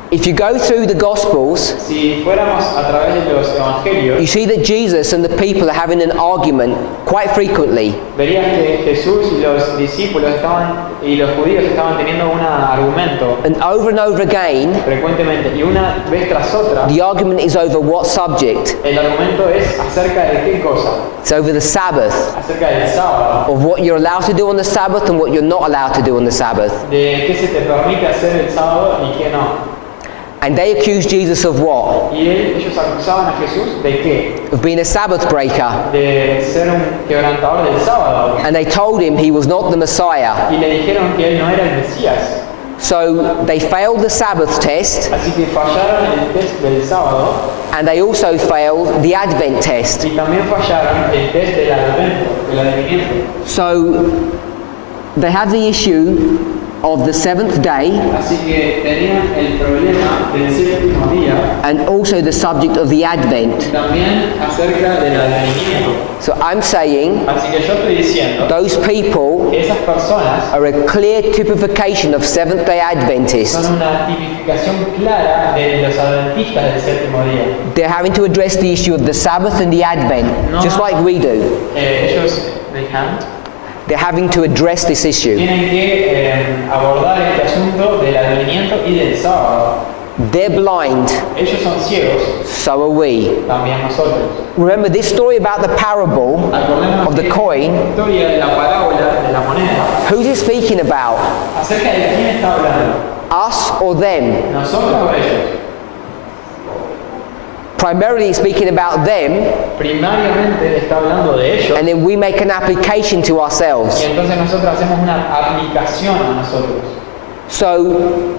If you go through the Gospels, Si fuéramos a través de los evangelios, you see that Jesus and the people are having an argument quite frequently. verías que Jesús y los discípulos y los judíos estaban teniendo un argumento And over again, frecuentemente, y una vez tras otra, the argument is over what subject? el argumento es acerca de qué cosa, It's over the Sabbath, acerca del sábado, of what you're allowed to do on the Sabbath and what you're not allowed to do on the Sabbath. de qué se te permite hacer el sábado y qué no. And they accused Jesus of what? Y ellos acusaban a Jesús de qué, Of being a Sabbath breaker. de ser un quebrantador del sábado, And they told him he was not the Messiah. y le dijeron que él no era el Mesías. So they failed the Sabbath test, Así que fallaron el test del sábado and they also failed the Advent test. y también fallaron el test del advento, del advenimiento. So they have the issue of the seventh day, Así que tenían el problema del séptimo día and also the subject of the Advent. y también acerca del advenimiento. So I'm saying Así que yo estoy diciendo those people que esas personas are a clear typification of Seventh-day Adventists. son una tipificación clara de los adventistas del séptimo día. They're having to address the issue of the Sabbath and the Advent, just like we do. Ellos They're having to address this issue. tienen que abordar este asunto del advenimiento y del sábado. They're blind, Ellos son ciegos, so are we. también nosotros. Remember this story about the parable Acordémonos of the que coin. la historia de la parábola de la moneda, Who's it speaking about? ¿acerca de quién está hablando? Us or them? ¿Nosotros o ellos? Primarily speaking about them, Primariamente está hablando de ellos, and then we make an application to y ourselves. entonces nosotros hacemos una aplicación a nosotros. So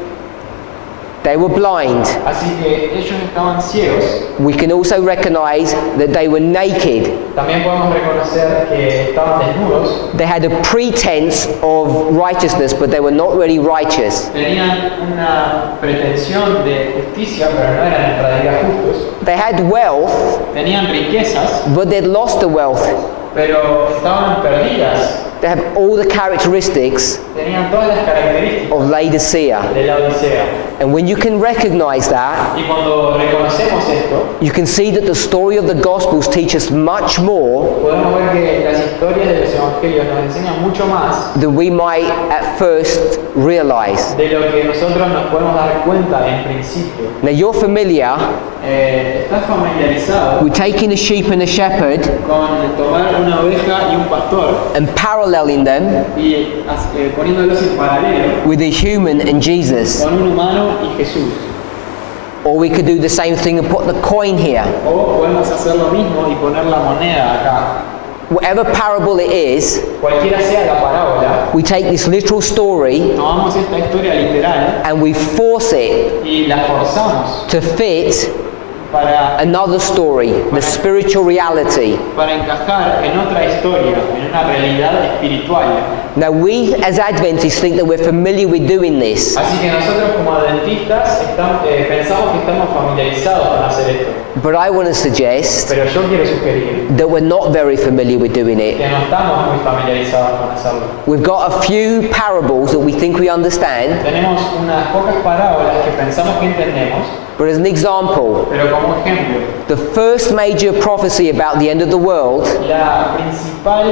they were blind. Así que ellos estaban ciegos. We can also recognize that they were naked. También podemos reconocer que estaban desnudos. They had a pretense of righteousness, but they were not really righteous. Tenían una pretensión de justicia, pero no eran en realidad justos. They had wealth, Tenían riquezas, but they'd lost the wealth. pero estaban perdidas. They have all the characteristics Tenían todas las características of Laodicea. de la Odisea. And when you can recognize that, Y cuando reconocemos esto, you can see that the story of the Gospels teach us much more podemos ver que las historias de los evangelios nos enseñan mucho más than we might at first realize. de lo que nosotros nos podemos dar cuenta en principio. Now you're familiar Estás familiarizado with taking a sheep and a shepherd con tomar una oveja y un pastor and paralleling them y poniéndolos en paralelo with a human and Jesus. con un humano y Jesús. Or we could do the same thing and put the coin here. O podemos hacer lo mismo y poner la moneda acá. Whatever parable it is, Cualquiera sea la parábola, we take this literal story tomamos esta historia literal and we force it y la forzamos to fit para another story, the spiritual reality. encajar en otra historia, en una realidad espiritual. Now we as Adventists think that we're familiar with doing this, Así que nosotros como adventistas pensamos que estamos familiarizados con hacer esto. but I want to suggest Pero yo quiero sugerir that we're not very familiar with doing it. que no estamos muy familiarizados con hacerlo. We've got a few parables that we think we understand, Tenemos unas pocas parábolas que pensamos que entendemos, but as an example, pero como ejemplo, the first major prophecy about the end of the world, la principal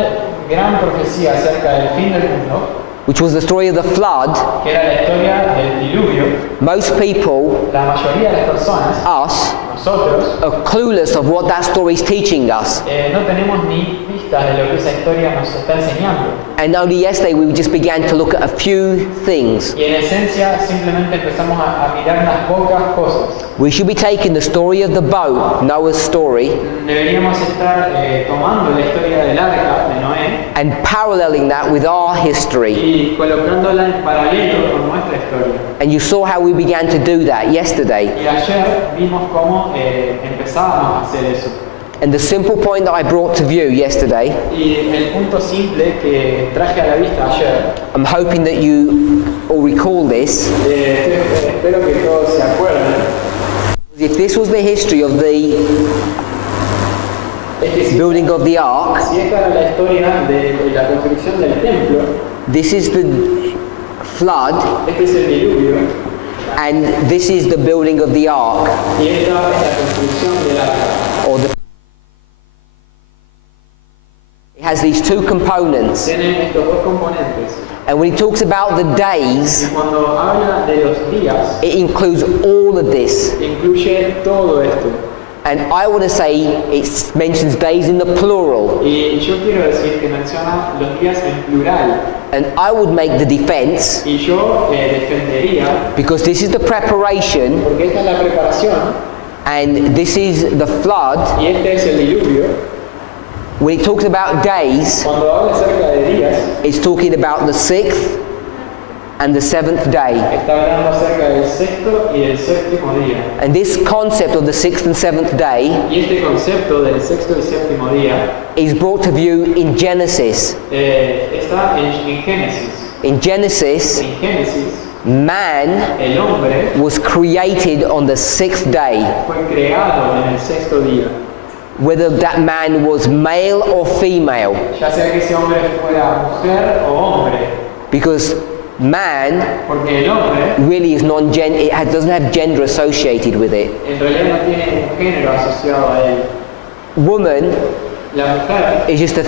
gran profecía acerca del fin del mundo, which was the story of the flood, que era la historia del diluvio, most people, la mayoría de las personas, us, nosotros, are clueless of what that story is teaching us. no tenemos ni pistas de lo que esa historia nos está enseñando. And only yesterday we just began to look at a few things. Y en esencia simplemente empezamos a mirar unas pocas cosas. We should be taking the story of the boat, Noah's story, Deberíamos estar tomando la historia del arca de Noé and paralleling that with our history. y colocándola en paralelo con nuestra historia. And you saw how we began to do that yesterday. Y ayer vimos cómo empezábamos a hacer eso. And the simple point that I brought to view yesterday, Y el punto simple que traje a la vista ayer, I'm hoping that you all recall this. espero que todos se acuerden, If this was the history of the es que si building of the ark, esta era la historia de la construcción del templo, this is the flood, este es el diluvio, and this is the building of the ark, y esta es la construcción del arca. or the. It has these two components, Tienen estos dos componentes. and when it talks about the days, Y cuando habla de los días, it includes all of this. incluye todo esto. And I want to say it mentions days in the plural. Y yo quiero decir que menciona los días en plural. And I would make the defense, Y yo defendería, because this is the preparation, porque esta es la preparación, and this is the flood. y este es el diluvio. When it talks about days, Cuando habla acerca de días, it's talking about the 6th and the 7th day. está hablando acerca del sexto y del séptimo día. And this concept of the 6th and 7th day Y este concepto del sexto y séptimo día is brought to view in Genesis. está en Génesis. In Genesis, En Génesis, man el hombre was created on the sixth day. fue creado en el sexto día. Whether that man was male or female. Ya sea que ese hombre fuera mujer o hombre. Because man Porque el hombre really is non-gender, it doesn't have gender associated with it. en realidad no tiene un género asociado a él. Woman La mujer is just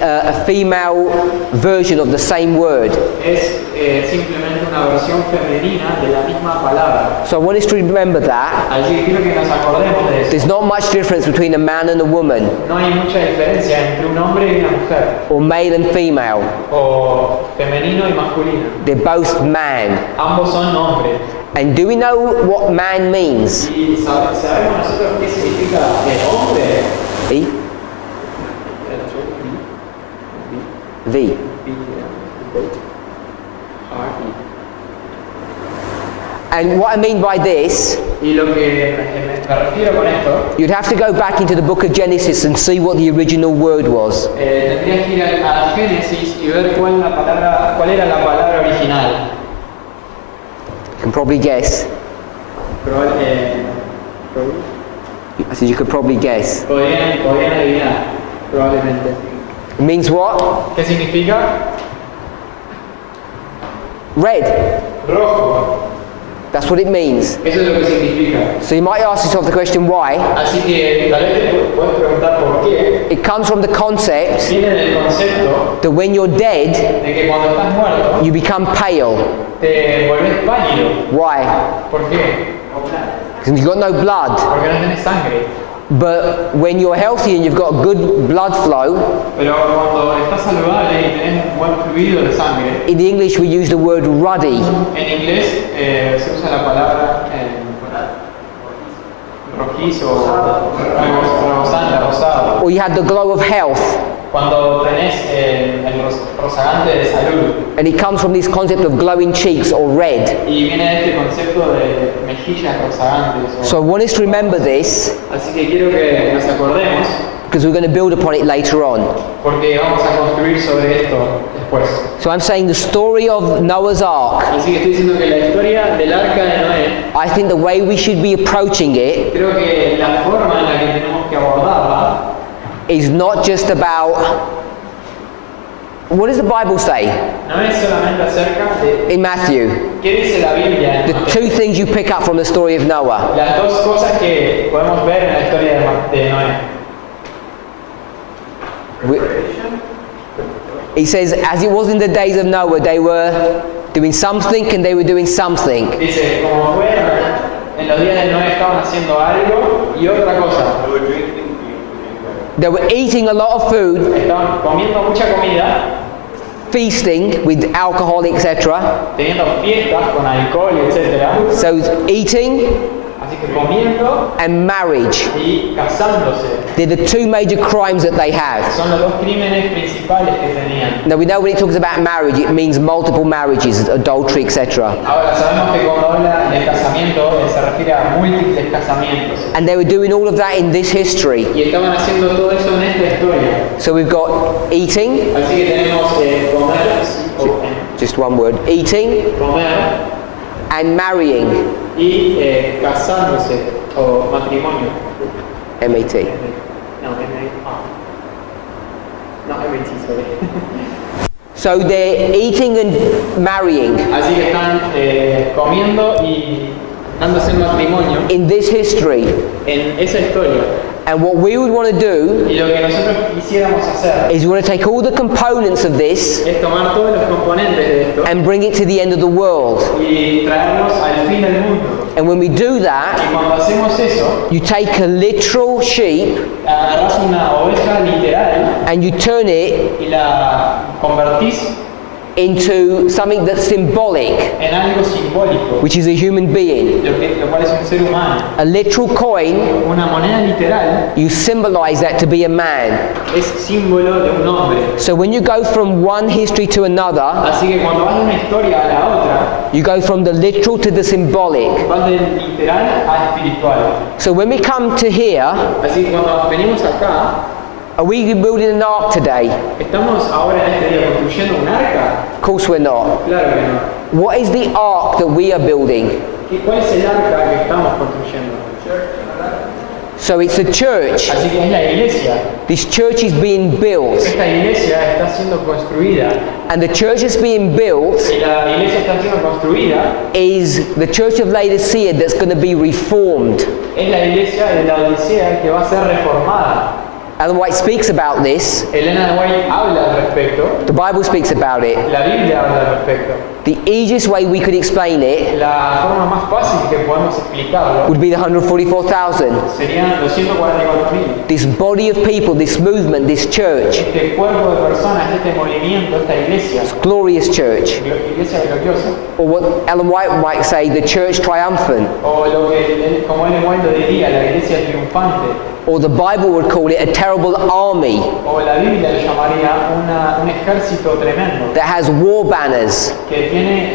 a female version of the same word. es simplemente una versión femenina de la misma palabra. So I want us to remember that. Así que quiero que nos acordemos de eso. There's not much difference between a man and a woman, No hay mucha diferencia entre un hombre y una mujer, or male and female. o femenino y masculino. They're both man. Ambos son hombres. And do we know what man means? Y sabemos nosotros qué significa el hombre. E? V. And what I mean by this, Y lo que me refiero con esto, you'd have to go back into the book of Genesis and see what the original word was. tendrías que ir a Génesis y ver cuál era la palabra original. You can probably guess. I said you could probably guess. Podrían adivinar, probablemente. It means what? ¿Qué significa? Red. Rojo. That's what it means. Eso es lo que significa. So you might ask yourself the question why. Así que tal vez te puedes preguntar por qué. It comes from the concept Viene del concepto that when you're dead, de que cuando estás muerto you become pale. te vuelves pálido. Why? ¿Por qué? Because you've got no blood. Porque no tenés sangre. But when you're healthy and you've got good blood flow, Pero cuando estás saludable y tenés un buen fluido de sangre, in English we use the word ruddy. en inglés se usa la palabra rojizo, rebosante, rosado. Or you have the glow of health. Cuando tenés el rozagante de salud. And it comes from this concept of glowing cheeks or red. Y viene de este concepto de mejillas rozagantes. So I want us to remember this, Así que quiero que nos acordemos, because we're going to build upon it later on. porque vamos a construir sobre esto después. So I'm saying the story of Noah's Ark, Así que estoy diciendo que la historia del arca de Noé, I think the way we should be approaching it creo que la forma en la que tenemos que abordarla is not just about, what does the Bible say no es solamente acerca de in Matthew? qué dice la Biblia en The Mateo. two things you pick up from the story of Noah. Las dos cosas que podemos ver en la historia de Noé. He says, as it was in the days of Noah, they were doing something and they were doing something. Dice, como fue en los días de Noé estaban haciendo algo y otra cosa. They were eating a lot of food, Estaban comiendo mucha comida, feasting with alcohol, etc. teniendo fiestas con alcohol, etc. So eating Así que comiendo and marriage. y casándose. They're the two major crimes that they have. Son los dos crímenes principales que tenían. Now we know when it talks about marriage, it means multiple marriages, adultery, etc. Ahora sabemos que cuando habla de casamiento se refiere a múltiples casamientos. And they were doing all of that in this history. Y estaban haciendo todo eso en esta historia. So we've got eating, Así que tenemos comer, just one word, eating comer and marrying, y casándose o matrimonio. M-A-T. No, M-A-T, sorry. So they're eating and marrying Así que están comiendo y dándose en matrimonio in this history. en esa historia. And what we would want to do Y lo que nosotros quisiéramos hacer is we want to take all the components of this es tomar todos los componentes de esto and bring it to the end of the world. y traerlos al fin del mundo. And when we do Y that, cuando hacemos eso, you take a literal sheep agarrás una oveja literal and you turn it y la convertís into something that's symbolic, en algo simbólico, which is a human being. lo cual es un ser humano. A literal coin, Una moneda literal you symbolize that to be a man. es símbolo de un hombre. So when you go from one history to another, Así que cuando vas de una historia a la otra, you go from the literal to the symbolic. vas del literal a espiritual. So when we come to here, Así que cuando venimos acá, Are we building an ark today? ¿Estamos ahora en este día construyendo un arca? Of course we're not. Claro que no. What is the ark that we are building? ¿Cuál es el arca que estamos construyendo? So it's the church. Así que es la iglesia. This church is being built. Esta iglesia está siendo construida. And the church that's being built Y la iglesia está siendo construida. is the church of Laodicea that's going to be reformed. Es la iglesia de la Odisea que va a ser reformada. Ellen White speaks about this. Elena de White habla al respecto. The Bible speaks about it. La Biblia habla al respecto. The easiest way we could explain it La forma más fácil que podemos explicarlo would be the 144,000. serían los 144.000. This body of people, this movement, this church, Este cuerpo de personas, este movimiento, esta iglesia, glorious church. iglesia gloriosa, Or what Ellen White might say, the church triumphant. o lo que, como Ellen White lo diría, la iglesia triunfante, Or the Bible would call it a terrible army o la Biblia le llamaría un ejército tremendo that has war banners que tiene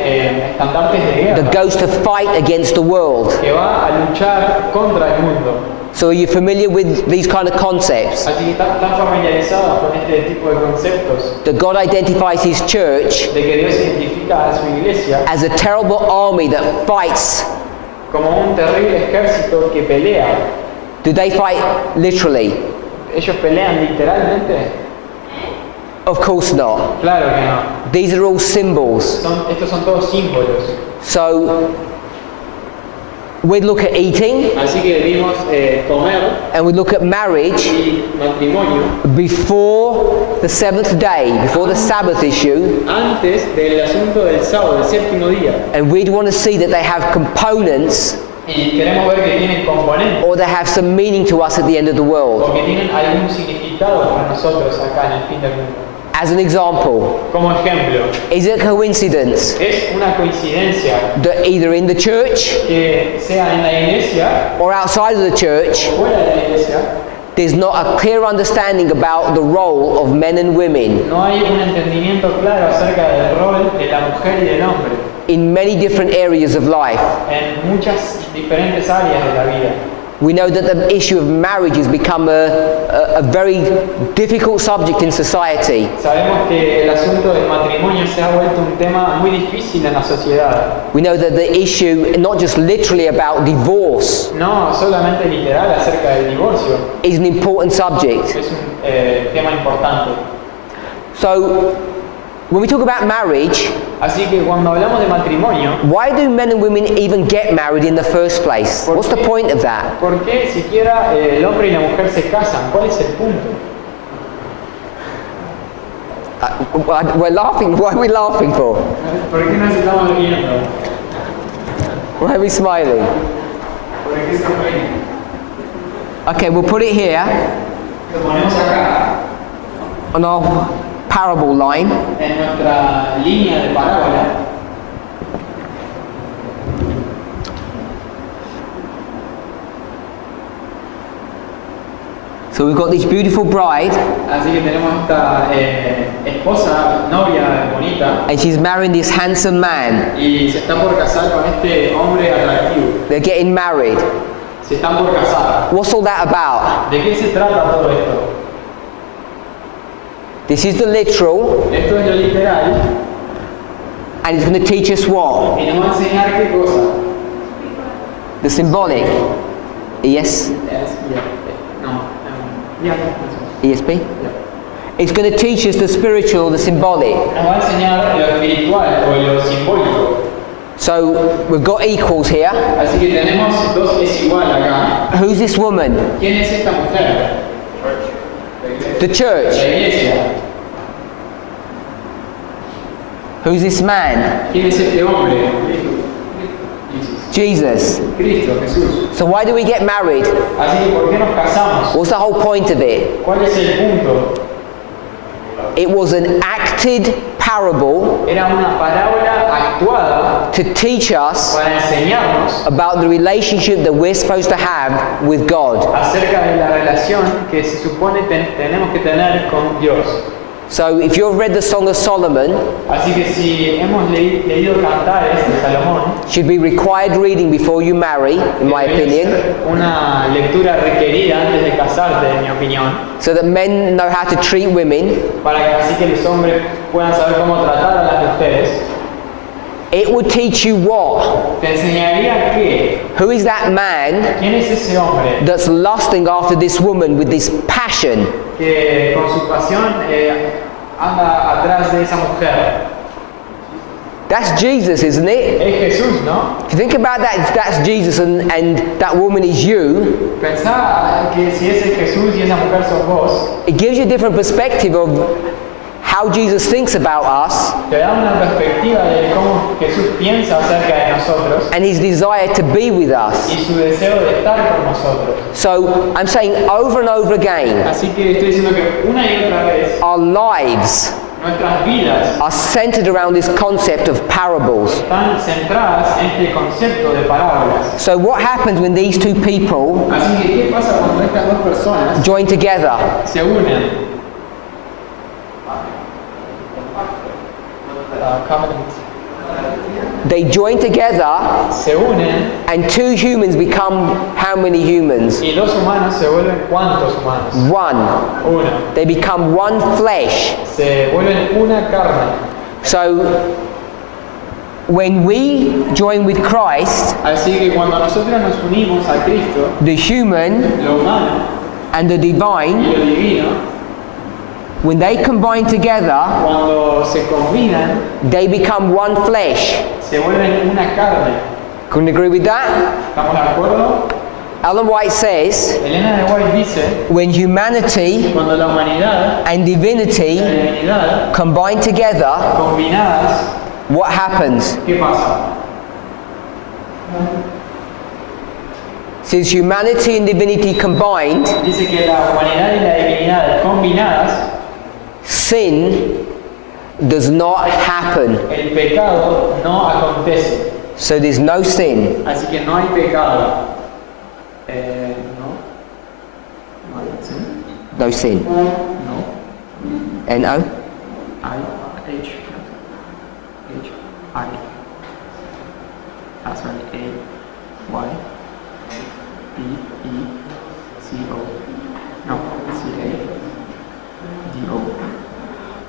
estandartes de guerra, that goes to fight against the world. que va a luchar contra el mundo. So are you familiar with these kind of concepts? Así que están familiarizados con este tipo de conceptos, That God identifies His church de que Dios identifica a su iglesia as a terrible army that fights. como un terrible ejército que pelea. Do they fight literally? ¿Ellos pelean literalmente? Of course not. Claro que no. These are all symbols. Estos son todos símbolos. So we'd look at eating Así que vimos comer and we'd look at marriage y matrimonio before the seventh day, before the Sabbath issue, antes del asunto del sábado, del séptimo día. and we'd want to see that they have components Y queremos ver que tienen componentes or they have some meaning to us at the end of the o world. que tienen algún significado para nosotros acá en el fin del mundo. As an example, Como ejemplo, is it a coincidence es una coincidencia that either in the church que sea en la iglesia or outside of the church, o fuera de la iglesia, there's not a clear understanding about the role of men and women no hay un entendimiento claro acerca del rol de la mujer y del hombre in many different areas of life? en muchas diferentes áreas de la vida. We know that the issue of marriage has become a very difficult subject in society. Sabemos que el asunto del matrimonio se ha vuelto un tema muy difícil en la sociedad. We know that the issue, not just literally about divorce, No solamente literal acerca del divorcio, is an important subject. es un tema importante. So, when we talk about marriage, Así que cuando hablamos de matrimonio, why do men and women even get married in the first place? What's the point of that? ¿por qué siquiera el hombre y la mujer se casan? ¿Cuál es el punto? We're laughing. Why are we laughing for? ¿Por qué nos estamos riendo? Why are we smiling? ¿Por qué estamos riendo? Okay, we'll put it here Lo ponemos acá, on our parable line. en nuestra línea de parábola. So we've got this beautiful bride, Así que tenemos esta esposa, novia bonita, and she's marrying this handsome man. y se está por casar con este hombre atractivo. They're getting married. Se están por casar. What's all that about? ¿De qué se trata todo esto? This is the literal, Esto es lo literal and it's going to teach us what? y nos va a enseñar qué cosa. The symbolic. Yes? ESP? It's going to teach us the spiritual, the symbolic. Nos va a enseñar lo espiritual o lo simbólico. So we've got equals here. Así que tenemos dos es igual acá. Who's this woman? ¿Quién es esta mujer? The church. La iglesia. Who's this man? ¿Quién es este hombre? Jesus. Cristo, Jesús. So why do we get married? Así que ¿por qué nos casamos? What's the whole point of it? ¿Cuál es el punto? It was an acted parable Era una parábola actuada to teach us para enseñarnos about the relationship that we're supposed to have with God. acerca de la relación que se supone tenemos que tener con Dios. So if you've read the Song of Solomon, Así que si hemos leído Cantares de Salomón, should be required reading before you marry, in my debería opinion, ser una lectura requerida antes de casarte, en mi opinión, so that men know how to treat women. para que así que los hombres puedan saber cómo tratar a las mujeres. It would teach you what? Te enseñaría que, Who is that man ¿quién es ese hombre that's lusting after this woman with this passion? que con su pasión anda atrás de esa mujer? That's Jesus, isn't it? Es Jesús, ¿no? If you think about that, that's Jesus and that woman is you, Pensá que si ese es Jesús y esa mujer sos vos, it gives you a different perspective of how Jesus thinks about us te da una perspectiva de cómo Jesús piensa acerca de nosotros and his desire to be with us. y su deseo de estar con nosotros. So I'm saying over and over again, Así que estoy diciendo que una y otra vez our lives nuestras vidas are centered around this concept of parables. están centradas en este concepto de parábolas. So what happens when these two people Así que, ¿qué pasa cuando estas dos personas join together? se unen? They join together Se unen and two humans become how many humans? y dos humanos se vuelven ¿cuántos humanos? One. Uno. They become one flesh. Se vuelven una carne. So when we join with Christ, Así que cuando nosotros nos unimos a Cristo, the human lo humano and the y divine, lo divino, when they combine together, cuando se combinan, they become one flesh. se vuelven una carne. Couldn't agree with that? ¿Estamos de acuerdo? Ellen White says, Elena de White dice, when humanity cuando la humanidad and y la divinity divinidad combine together, combinadas, what happens? ¿qué pasa? Since humanity and divinity combined, Dice que la humanidad y la divinidad combinadas, sin does not happen. el pecado no acontece. So there's no sin. Así que no hay pecado. No. No hay sin. No sin. No. N-O? I. H. H. I. Ah, sorry. A. Y. B. E. C. O. No. C. A. D. O.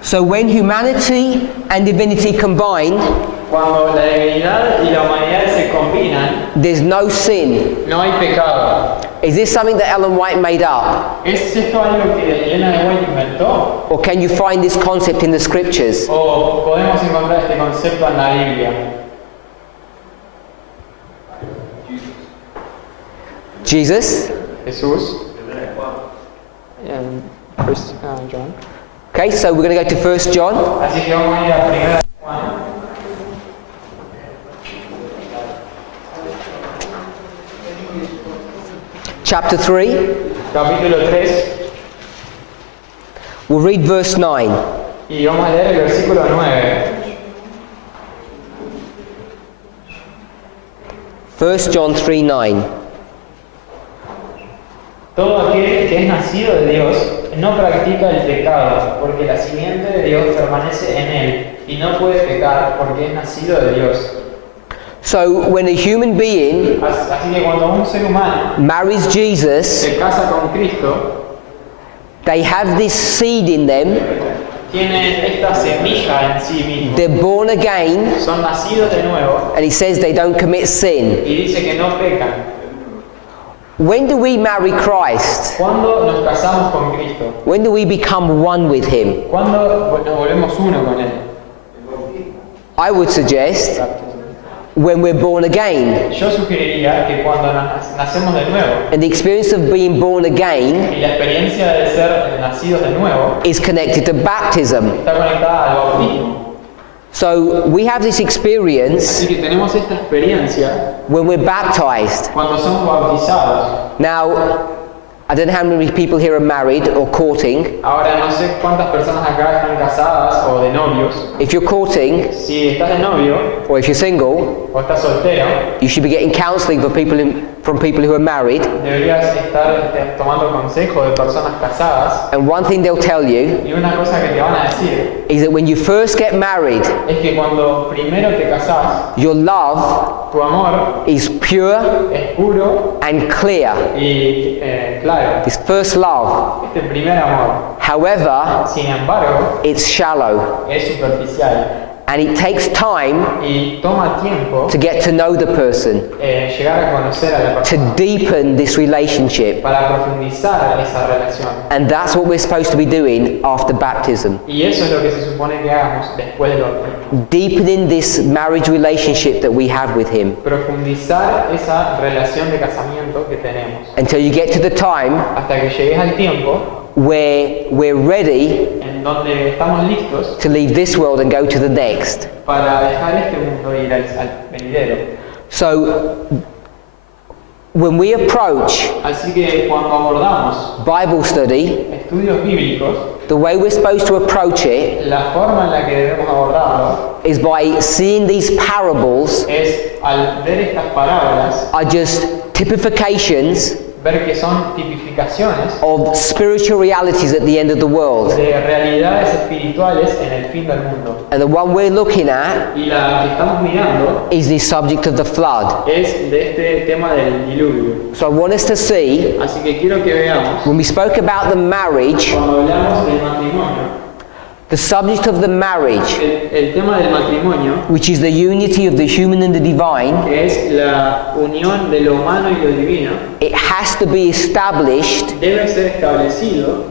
So when humanity and divinity combine, Cuando la divinidad y la humanidad se combinan, there's no sin. no hay pecado. Is this something that Ellen White made up? ¿Es esto algo que Elena de White inventó? Or can you find this concept in the scriptures? ¿O podemos encontrar este concepto en la Biblia? Jesus? Jesús. First John. Okay, so we're going to go to 1 John. Así que vamos a ir a 1 Juan. Chapter 3. Capítulo 3. We'll read verse 9. Y vamos a leer el versículo 9. 1 John 3:9. Todo aquel que es nacido de Dios no practica el pecado, porque la simiente de Dios permanece en él, y no puede pecar porque es nacido de Dios. So when a human being Así que cuando un ser humano marries Jesus, se casa con Cristo, they have this seed in them. tienen esta semilla en sí mismo. They're born again, Son nacidos de nuevo, and he says they don't commit sin. y dice que no pecan. When do we marry Christ? ¿Cuándo nos casamos con Cristo? When do we become one with him? ¿Cuándo nos volvemos uno con Él? I would suggest when we're born again. Yo sugeriría que cuando nacemos de nuevo, And the experience of being born again y la experiencia de ser nacidos de nuevo is connected to baptism. está conectada al bautismo. So we have this experience Así que tenemos esta experiencia when we're baptized. cuando somos bautizados. Now, I don't know how many people here are married or courting. Ahora no sé cuántas personas acá están casadas o de novios. If you're courting, Si estás de novio or if you're single, o estás soltero, you should be getting counseling from people who are married. deberías estar tomando consejo de personas casadas. And one thing they'll tell you Y una cosa que te van a decir is that when you first get married, es que cuando primero te casás, your love tu amor is pure es puro and clear. y claro. This first love. Este primer amor, However, sin embargo, it's shallow es superficial and it takes time y toma tiempo to get to know the person, llegar a conocer a la to persona deepen this relationship. para profundizar esa relación. And that's what we're supposed to be doing after baptism. Y eso es lo que se supone que hagamos después del bautismo. Deepening this marriage relationship that we have with Him Profundizar esa relación de casamiento que tenemos. until you get to the time Hasta que llegues al tiempo where we're ready en donde estamos listos to leave this world and go to the next. para dejar este mundo e ir al venidero. So, when we approach Así que cuando abordamos Bible study, estudios bíblicos, the way we're supposed to approach it la forma en la que debemos abordarlo is by seeing these parables es, al ver estas parábolas, are just typifications ver que son tipificaciones of spiritual realities at the end of the world. de realidades espirituales en el fin del mundo. And the one we're looking at Y la que estamos mirando is the subject of the flood. es de este tema del diluvio. So I want us to see, Así que quiero que veamos, when we spoke about the marriage, cuando hablamos del matrimonio, the subject of the marriage, el tema del matrimonio, which is the unity of the human and the divine, que es la unión de lo humano y lo divino, it has to be established debe ser establecido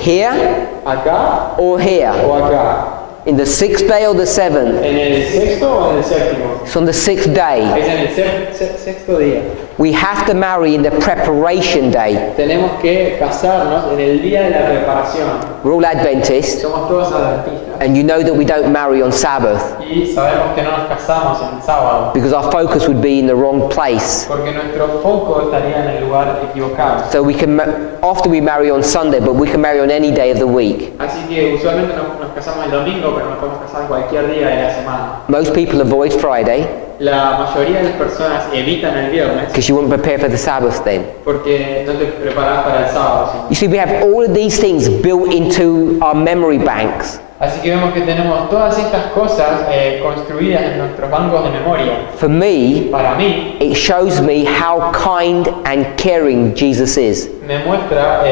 here acá or here, o acá, in the 6th day or the 7th. en el sexto o en el séptimo. It's on the 6th day. Es en el sexto día. We have to marry in the preparation day. Tenemos que casarnos en el día de la preparación. We're all Adventists, Somos todos adventistas and you know that we don't marry on Sabbath y sabemos que no nos casamos en el sábado because our focus would be in the wrong place. porque nuestro foco estaría en el lugar equivocado. So we can, often we marry on Sunday, but we can marry on any day of the week. Así que usualmente nos casamos el domingo, pero nos podemos casar cualquier día de la semana. Most people avoid Friday La mayoría de las personas evitan el viernes because you wouldn't prepare for the Sabbath then. porque no te preparas para el sábado. ¿sí? You see, we have all of these things built into our memory banks. Así que vemos que tenemos todas estas cosas construidas en nuestros bancos de memoria. For me, Para mí, it shows me how kind and caring Jesus is. me muestra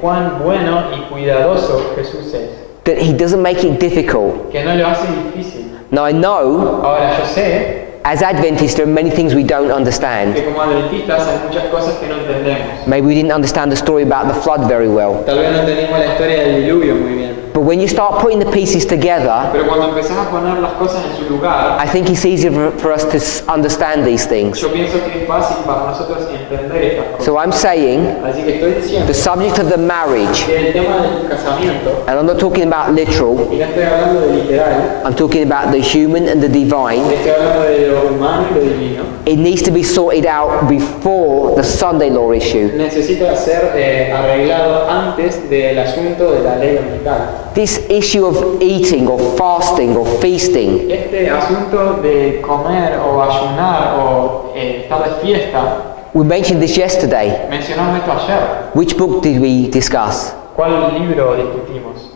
cuán bueno y cuidadoso Jesús es, That He doesn't make it difficult. que no lo hace difícil. Now I know, Ahora yo sé as Adventists, there are many things we don't understand. que como adventistas hay muchas cosas que no entendemos. Maybe we didn't understand the story about the flood very well. Tal vez no entendimos la historia del diluvio muy bien. But when you start putting the pieces together, Pero cuando empezás a poner las cosas en su lugar, I think it's easier for us to understand these things. yo pienso que es fácil para nosotros entender estas cosas. So I'm saying Así que estoy diciendo the subject of the marriage, que el tema del casamiento, and I'm not talking about literal, y no estoy hablando de literal, I'm talking about the human and the divine. estoy hablando de lo humano y lo divino, It needs to be sorted out before the Sunday law issue. necesita ser arreglado antes del asunto de la ley dominical. This issue of eating or fasting or feasting, Este asunto de comer o ayunar o estar de fiesta, we mentioned this yesterday. mencionamos esto ayer. Which book did we discuss? ¿Cuál libro discutimos?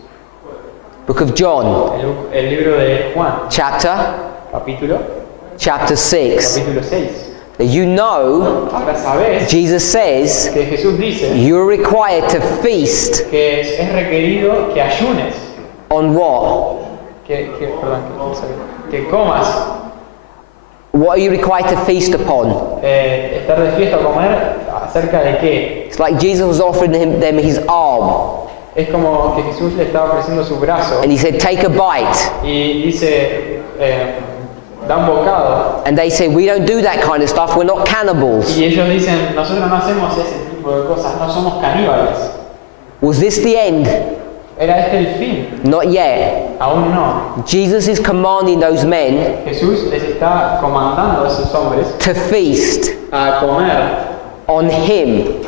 Book of John, El libro de Juan, chapter capítulo 6. capítulo 6. You know, Ahora sabes Jesus says, que Jesús dice you're required to feast que es requerido que ayunes, on what? que comas, What are you required to feast upon? estar de fiesta o comer acerca de qué. It's like Jesus was offering them his arm, Es como que Jesús le estaba ofreciendo su brazo and he said, take a bite. y dice, da un bocado. And they said, we don't do that kind of stuff, we're not cannibals. Y ellos dicen, nosotros no hacemos ese tipo de cosas, no somos caníbales. Was this the end? ¿Era este el fin? Not yet. Aún no. Jesus is commanding those men Jesús les está comandando a esos hombres to feast a comer on him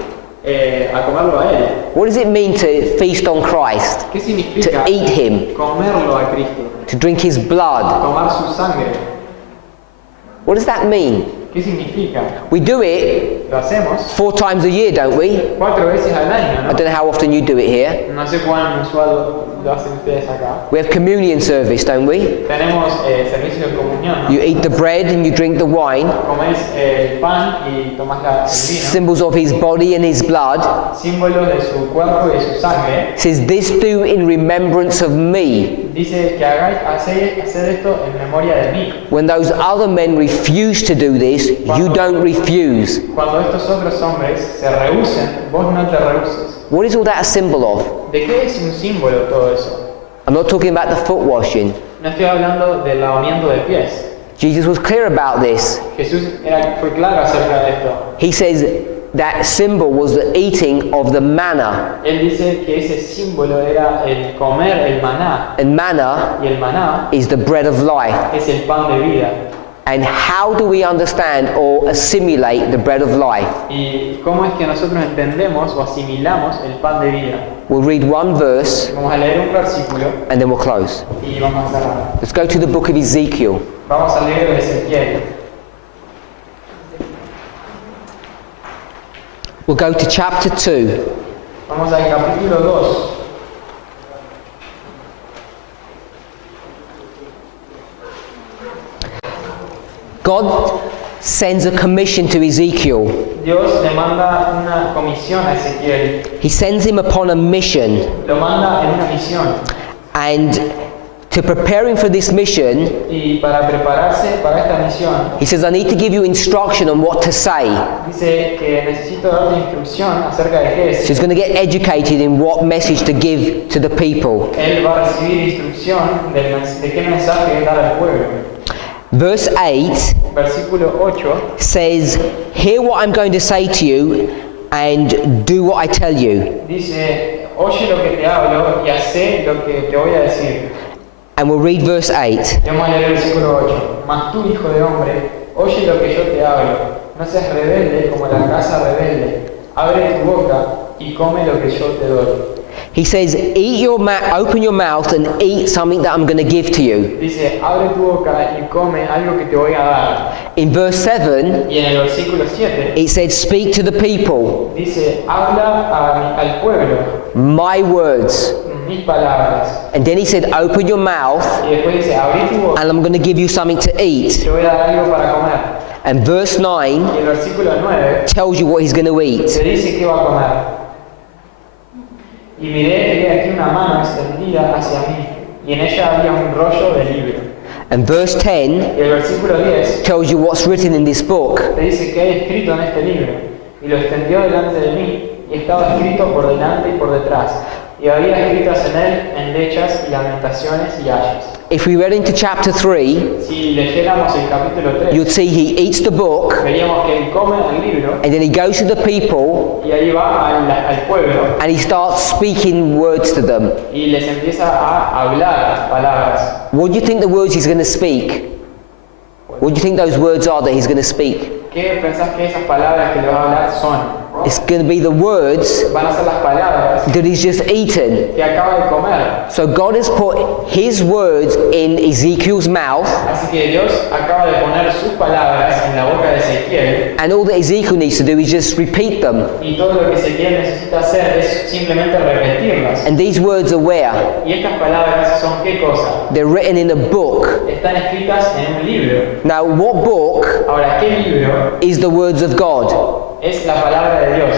a comerlo a Él. What does it mean to feast on Christ? ¿Qué significa To eat Him, comerlo a Cristo? to drink His blood? Tomar su sangre. What does that mean? ¿Qué significa? We do it Lo hacemos 4 times a year, don't we? 4 veces al año, I ¿no? don't know how often you do it here. No sé cuán usual lo hacen ustedes acá. We have communion service, don't we? Tenemos servicio de comunión, ¿no? You eat the bread and you drink the wine, Comes el pan y tomas el vino. symbols of His body and His blood. Símbolos de su cuerpo y de su sangre. It says, "This do in remembrance of me." Dice que haced esto en memoria de mí. When those other men refuse to do this, you don't refuse. Cuando estos otros hombres se rehúsen, vos no te rehuses. What is all that a symbol of? ¿De qué es un símbolo todo eso? I'm not talking about the foot washing. No estoy hablando del lavamiento de pies. Jesus was clear about this. Jesús fue claro acerca de esto. He says that symbol was the eating of the manna. Él dice que ese símbolo era el comer el maná. And manna Y el maná is the bread of life. es el pan de vida. And how do we understand or assimilate the bread of life? ¿Y cómo es que nosotros entendemos o asimilamos el pan de vida? We'll read one verse Vamos a leer un versículo and then we'll close. y vamos a cerrar. Let's go to the book of Ezekiel. Vamos a leer de Ezequiel. We'll go to chapter 2. Vamos al capítulo 2. God sends a commission to Ezekiel. Dios le manda una comisión a Ezequiel. He sends him upon a mission. Lo manda en una misión. And to prepare him for this mission, Y para prepararse para esta misión, he says, I need to give you instruction on what to say. dice que necesito darte instrucción acerca de qué So es. he's going to get educated in what message to give to the people. Él va a recibir instrucción de qué mensaje dar al pueblo. Verse 8 Versículo 8 says, hear what I'm going to say to you and do what I tell you. dice, oye lo que te hablo y hacé lo que te voy a decir. And we'll read verse 8. Vamos a leer el versículo 8. Mas tú, hijo de hombre, oye lo que yo te hablo. No seas rebelde como la casa rebelde. Abre tu boca y come lo que yo te doy. He says, open your mouth and eat something that I'm going to give to you. Dice, abre tu boca y come algo que te voy a dar. In verse 7, Y en el versículo 7 it said, speak to the people dice, habla al pueblo my words. mis palabras. And then he said, open your mouth Y después dice, abrí tu boca and I'm going to give you something to y eat. te voy a dar algo para comer. And verse 9 Y el versículo 9 tells you what he's going to eat. te dice que va a comer. Y miré y he aquí una mano extendida hacia mí, y en ella había un rollo de libro. And verse 10 Y el versículo 10 tells you what's written in this book. te dice que hay escrito en este libro. Y lo extendió delante de mí, y estaba escrito por delante y por detrás. Y había escritas en él endechas y lamentaciones y ayes. If we read into chapter 3, Si leyéramos el capítulo 3, you'd see he eats the book veríamos que él come el libro and then he goes to the people y ahí va al pueblo and he starts speaking words to them. y les empieza a hablar palabras. What do you think the words he's going to speak? What do you think those words are that he's going to speak? ¿Qué pensás que esas palabras que le va a hablar son? It's going to be the words Van a ser las palabras that he's just eaten. que acaba de comer. So God has put his words in Ezekiel's mouth, Así que Dios acaba de poner sus palabras en la boca de Ezequiel and all that Ezekiel needs to do is just repeat them. y todo lo que Ezequiel necesita hacer es simplemente repetirlas. And these words are where? Y estas palabras son ¿qué cosa? They're written in a book. Están escritas en un libro. Now, what book Ahora, ¿qué libro? is the words of God? Es la palabra de Dios.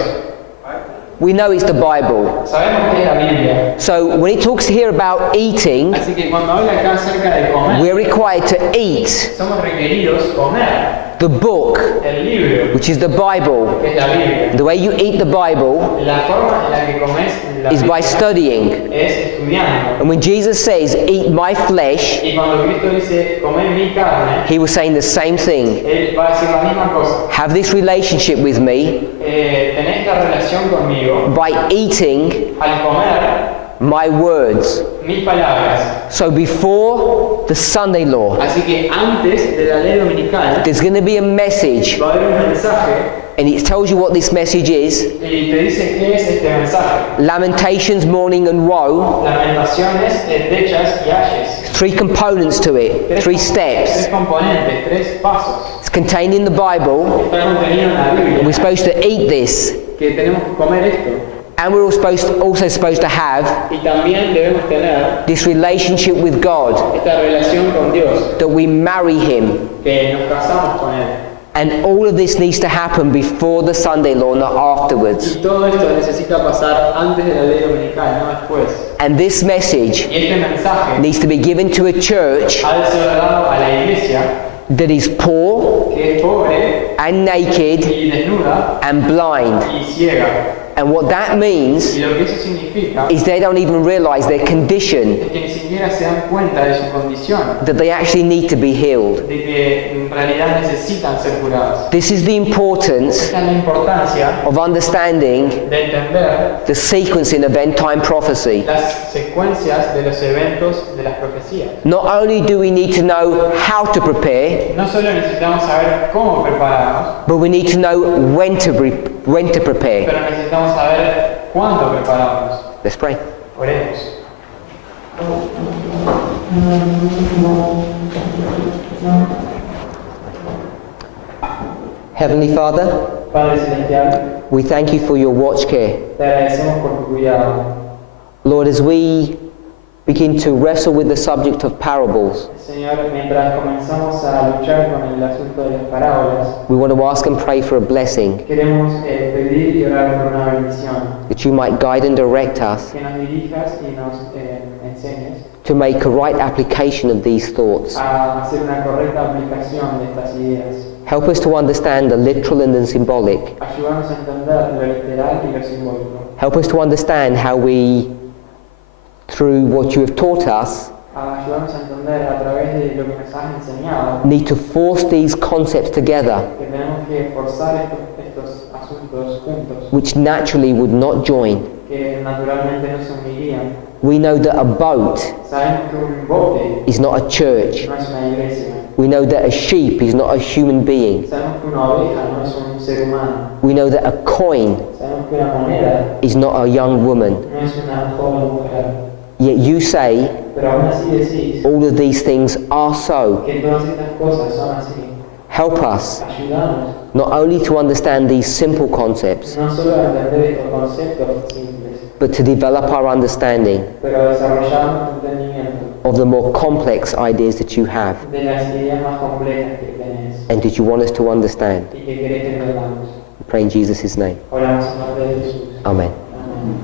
We know it's the Bible. Sabemos que es la Biblia. So when he talks here about eating, Así que cuando habla acá acerca de comer, we're required to eat somos requeridos comer the book, el libro, which is the Bible. que es la Biblia. The way you eat the Bible La forma en la que comes la is by Biblia studying. es estudiando. And when Jesus says, eat my flesh, Y cuando Cristo dice, comed mi carne, he was saying the same thing. Él va a decir la misma cosa. Have this relationship with me Tenés esta relación conmigo by eating al comer my words. mis palabras. So before the Sunday law, Así que antes de la ley dominical there's going to be a message, va a haber un mensaje and it tells you what this message is. y te dice qué es este mensaje. Lamentations, mourning and woe. Lamentaciones, endechas y ayes. 3 components to it, 3 Tres steps. componentes, 3 pasos. It's contained in the Bible. Está contenido en la Biblia. We're supposed to eat this, Que tenemos que comer esto. and we're also supposed to have Y también debemos tener this relationship with God, esta relación con Dios. that we marry Him. Que nos casamos con Él. And all of this needs to happen before the Sunday law, not afterwards. Y todo esto necesita pasar antes de la ley dominical, no después. And this message Y este mensaje needs to be given to a church ha de ser dado a la iglesia that is poor que es pobre and naked y desnuda and blind. y ciega. And what that means Y lo que eso significa is they don't even realize their condition, es que ni siquiera se dan cuenta de su condición, that they actually need to be healed. de que en realidad necesitan ser curados. This is the importance Esta es la importancia of understanding de entender the sequencing of end time prophecy. las secuencias de los eventos de las profecías. Not only do we need to know how to prepare, No solo necesitamos saber cómo prepararnos, but we need to know when to prepare. pero necesitamos saber cuándo prepararnos. Let's pray. Oremos. Heavenly Father, Padre Celestial, we thank you for your watch care. te agradecemos por tu cuidado. Lord, as we begin to wrestle with the subject of parables, Señor, mientras comenzamos a luchar con el asunto de las parábolas, we want to ask and pray for a blessing, queremos pedir y orar por una bendición, that you might guide and direct us que nos dirijas y nos enseñes to make a right application of these thoughts. a hacer una correcta aplicación de estas ideas. Help us to understand the literal and the symbolic. Ayúdanos a entender lo literal y lo simbólico. Help us to understand how we, through what you have taught us, Ayúdanos a entender a través de lo que nos has enseñado need to force these concepts together, que tenemos que forzar estos asuntos juntos, which naturally would not join. que naturalmente no se unirían. We know that a boat Sabemos que un bote is not a church. no es una iglesia. We know that a sheep is not a human being. Sabemos que una oveja no es un ser humano. We know that a coin Sabemos que una moneda is not a young woman. no es una joven mujer. Yet you say Pero aún así decís all of these things are so. que todas estas cosas son así. Help us Ayúdanos not only to understand these simple concepts, no solo a entender estos conceptos simples, but to develop our understanding pero a desarrollar nuestro entendimiento of the more complex ideas that you have de las ideas más complejas que tenés and that you want us to understand. y que querés que entendamos. We pray in Jesus' name. Oramos en nombre de Jesús. Amen. Amén.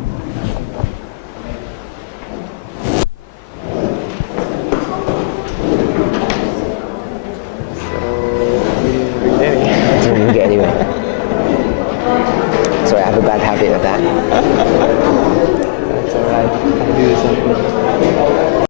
Didn't get anywhere. Sorry, I have a bad habit of that. That's alright. I do the same thing.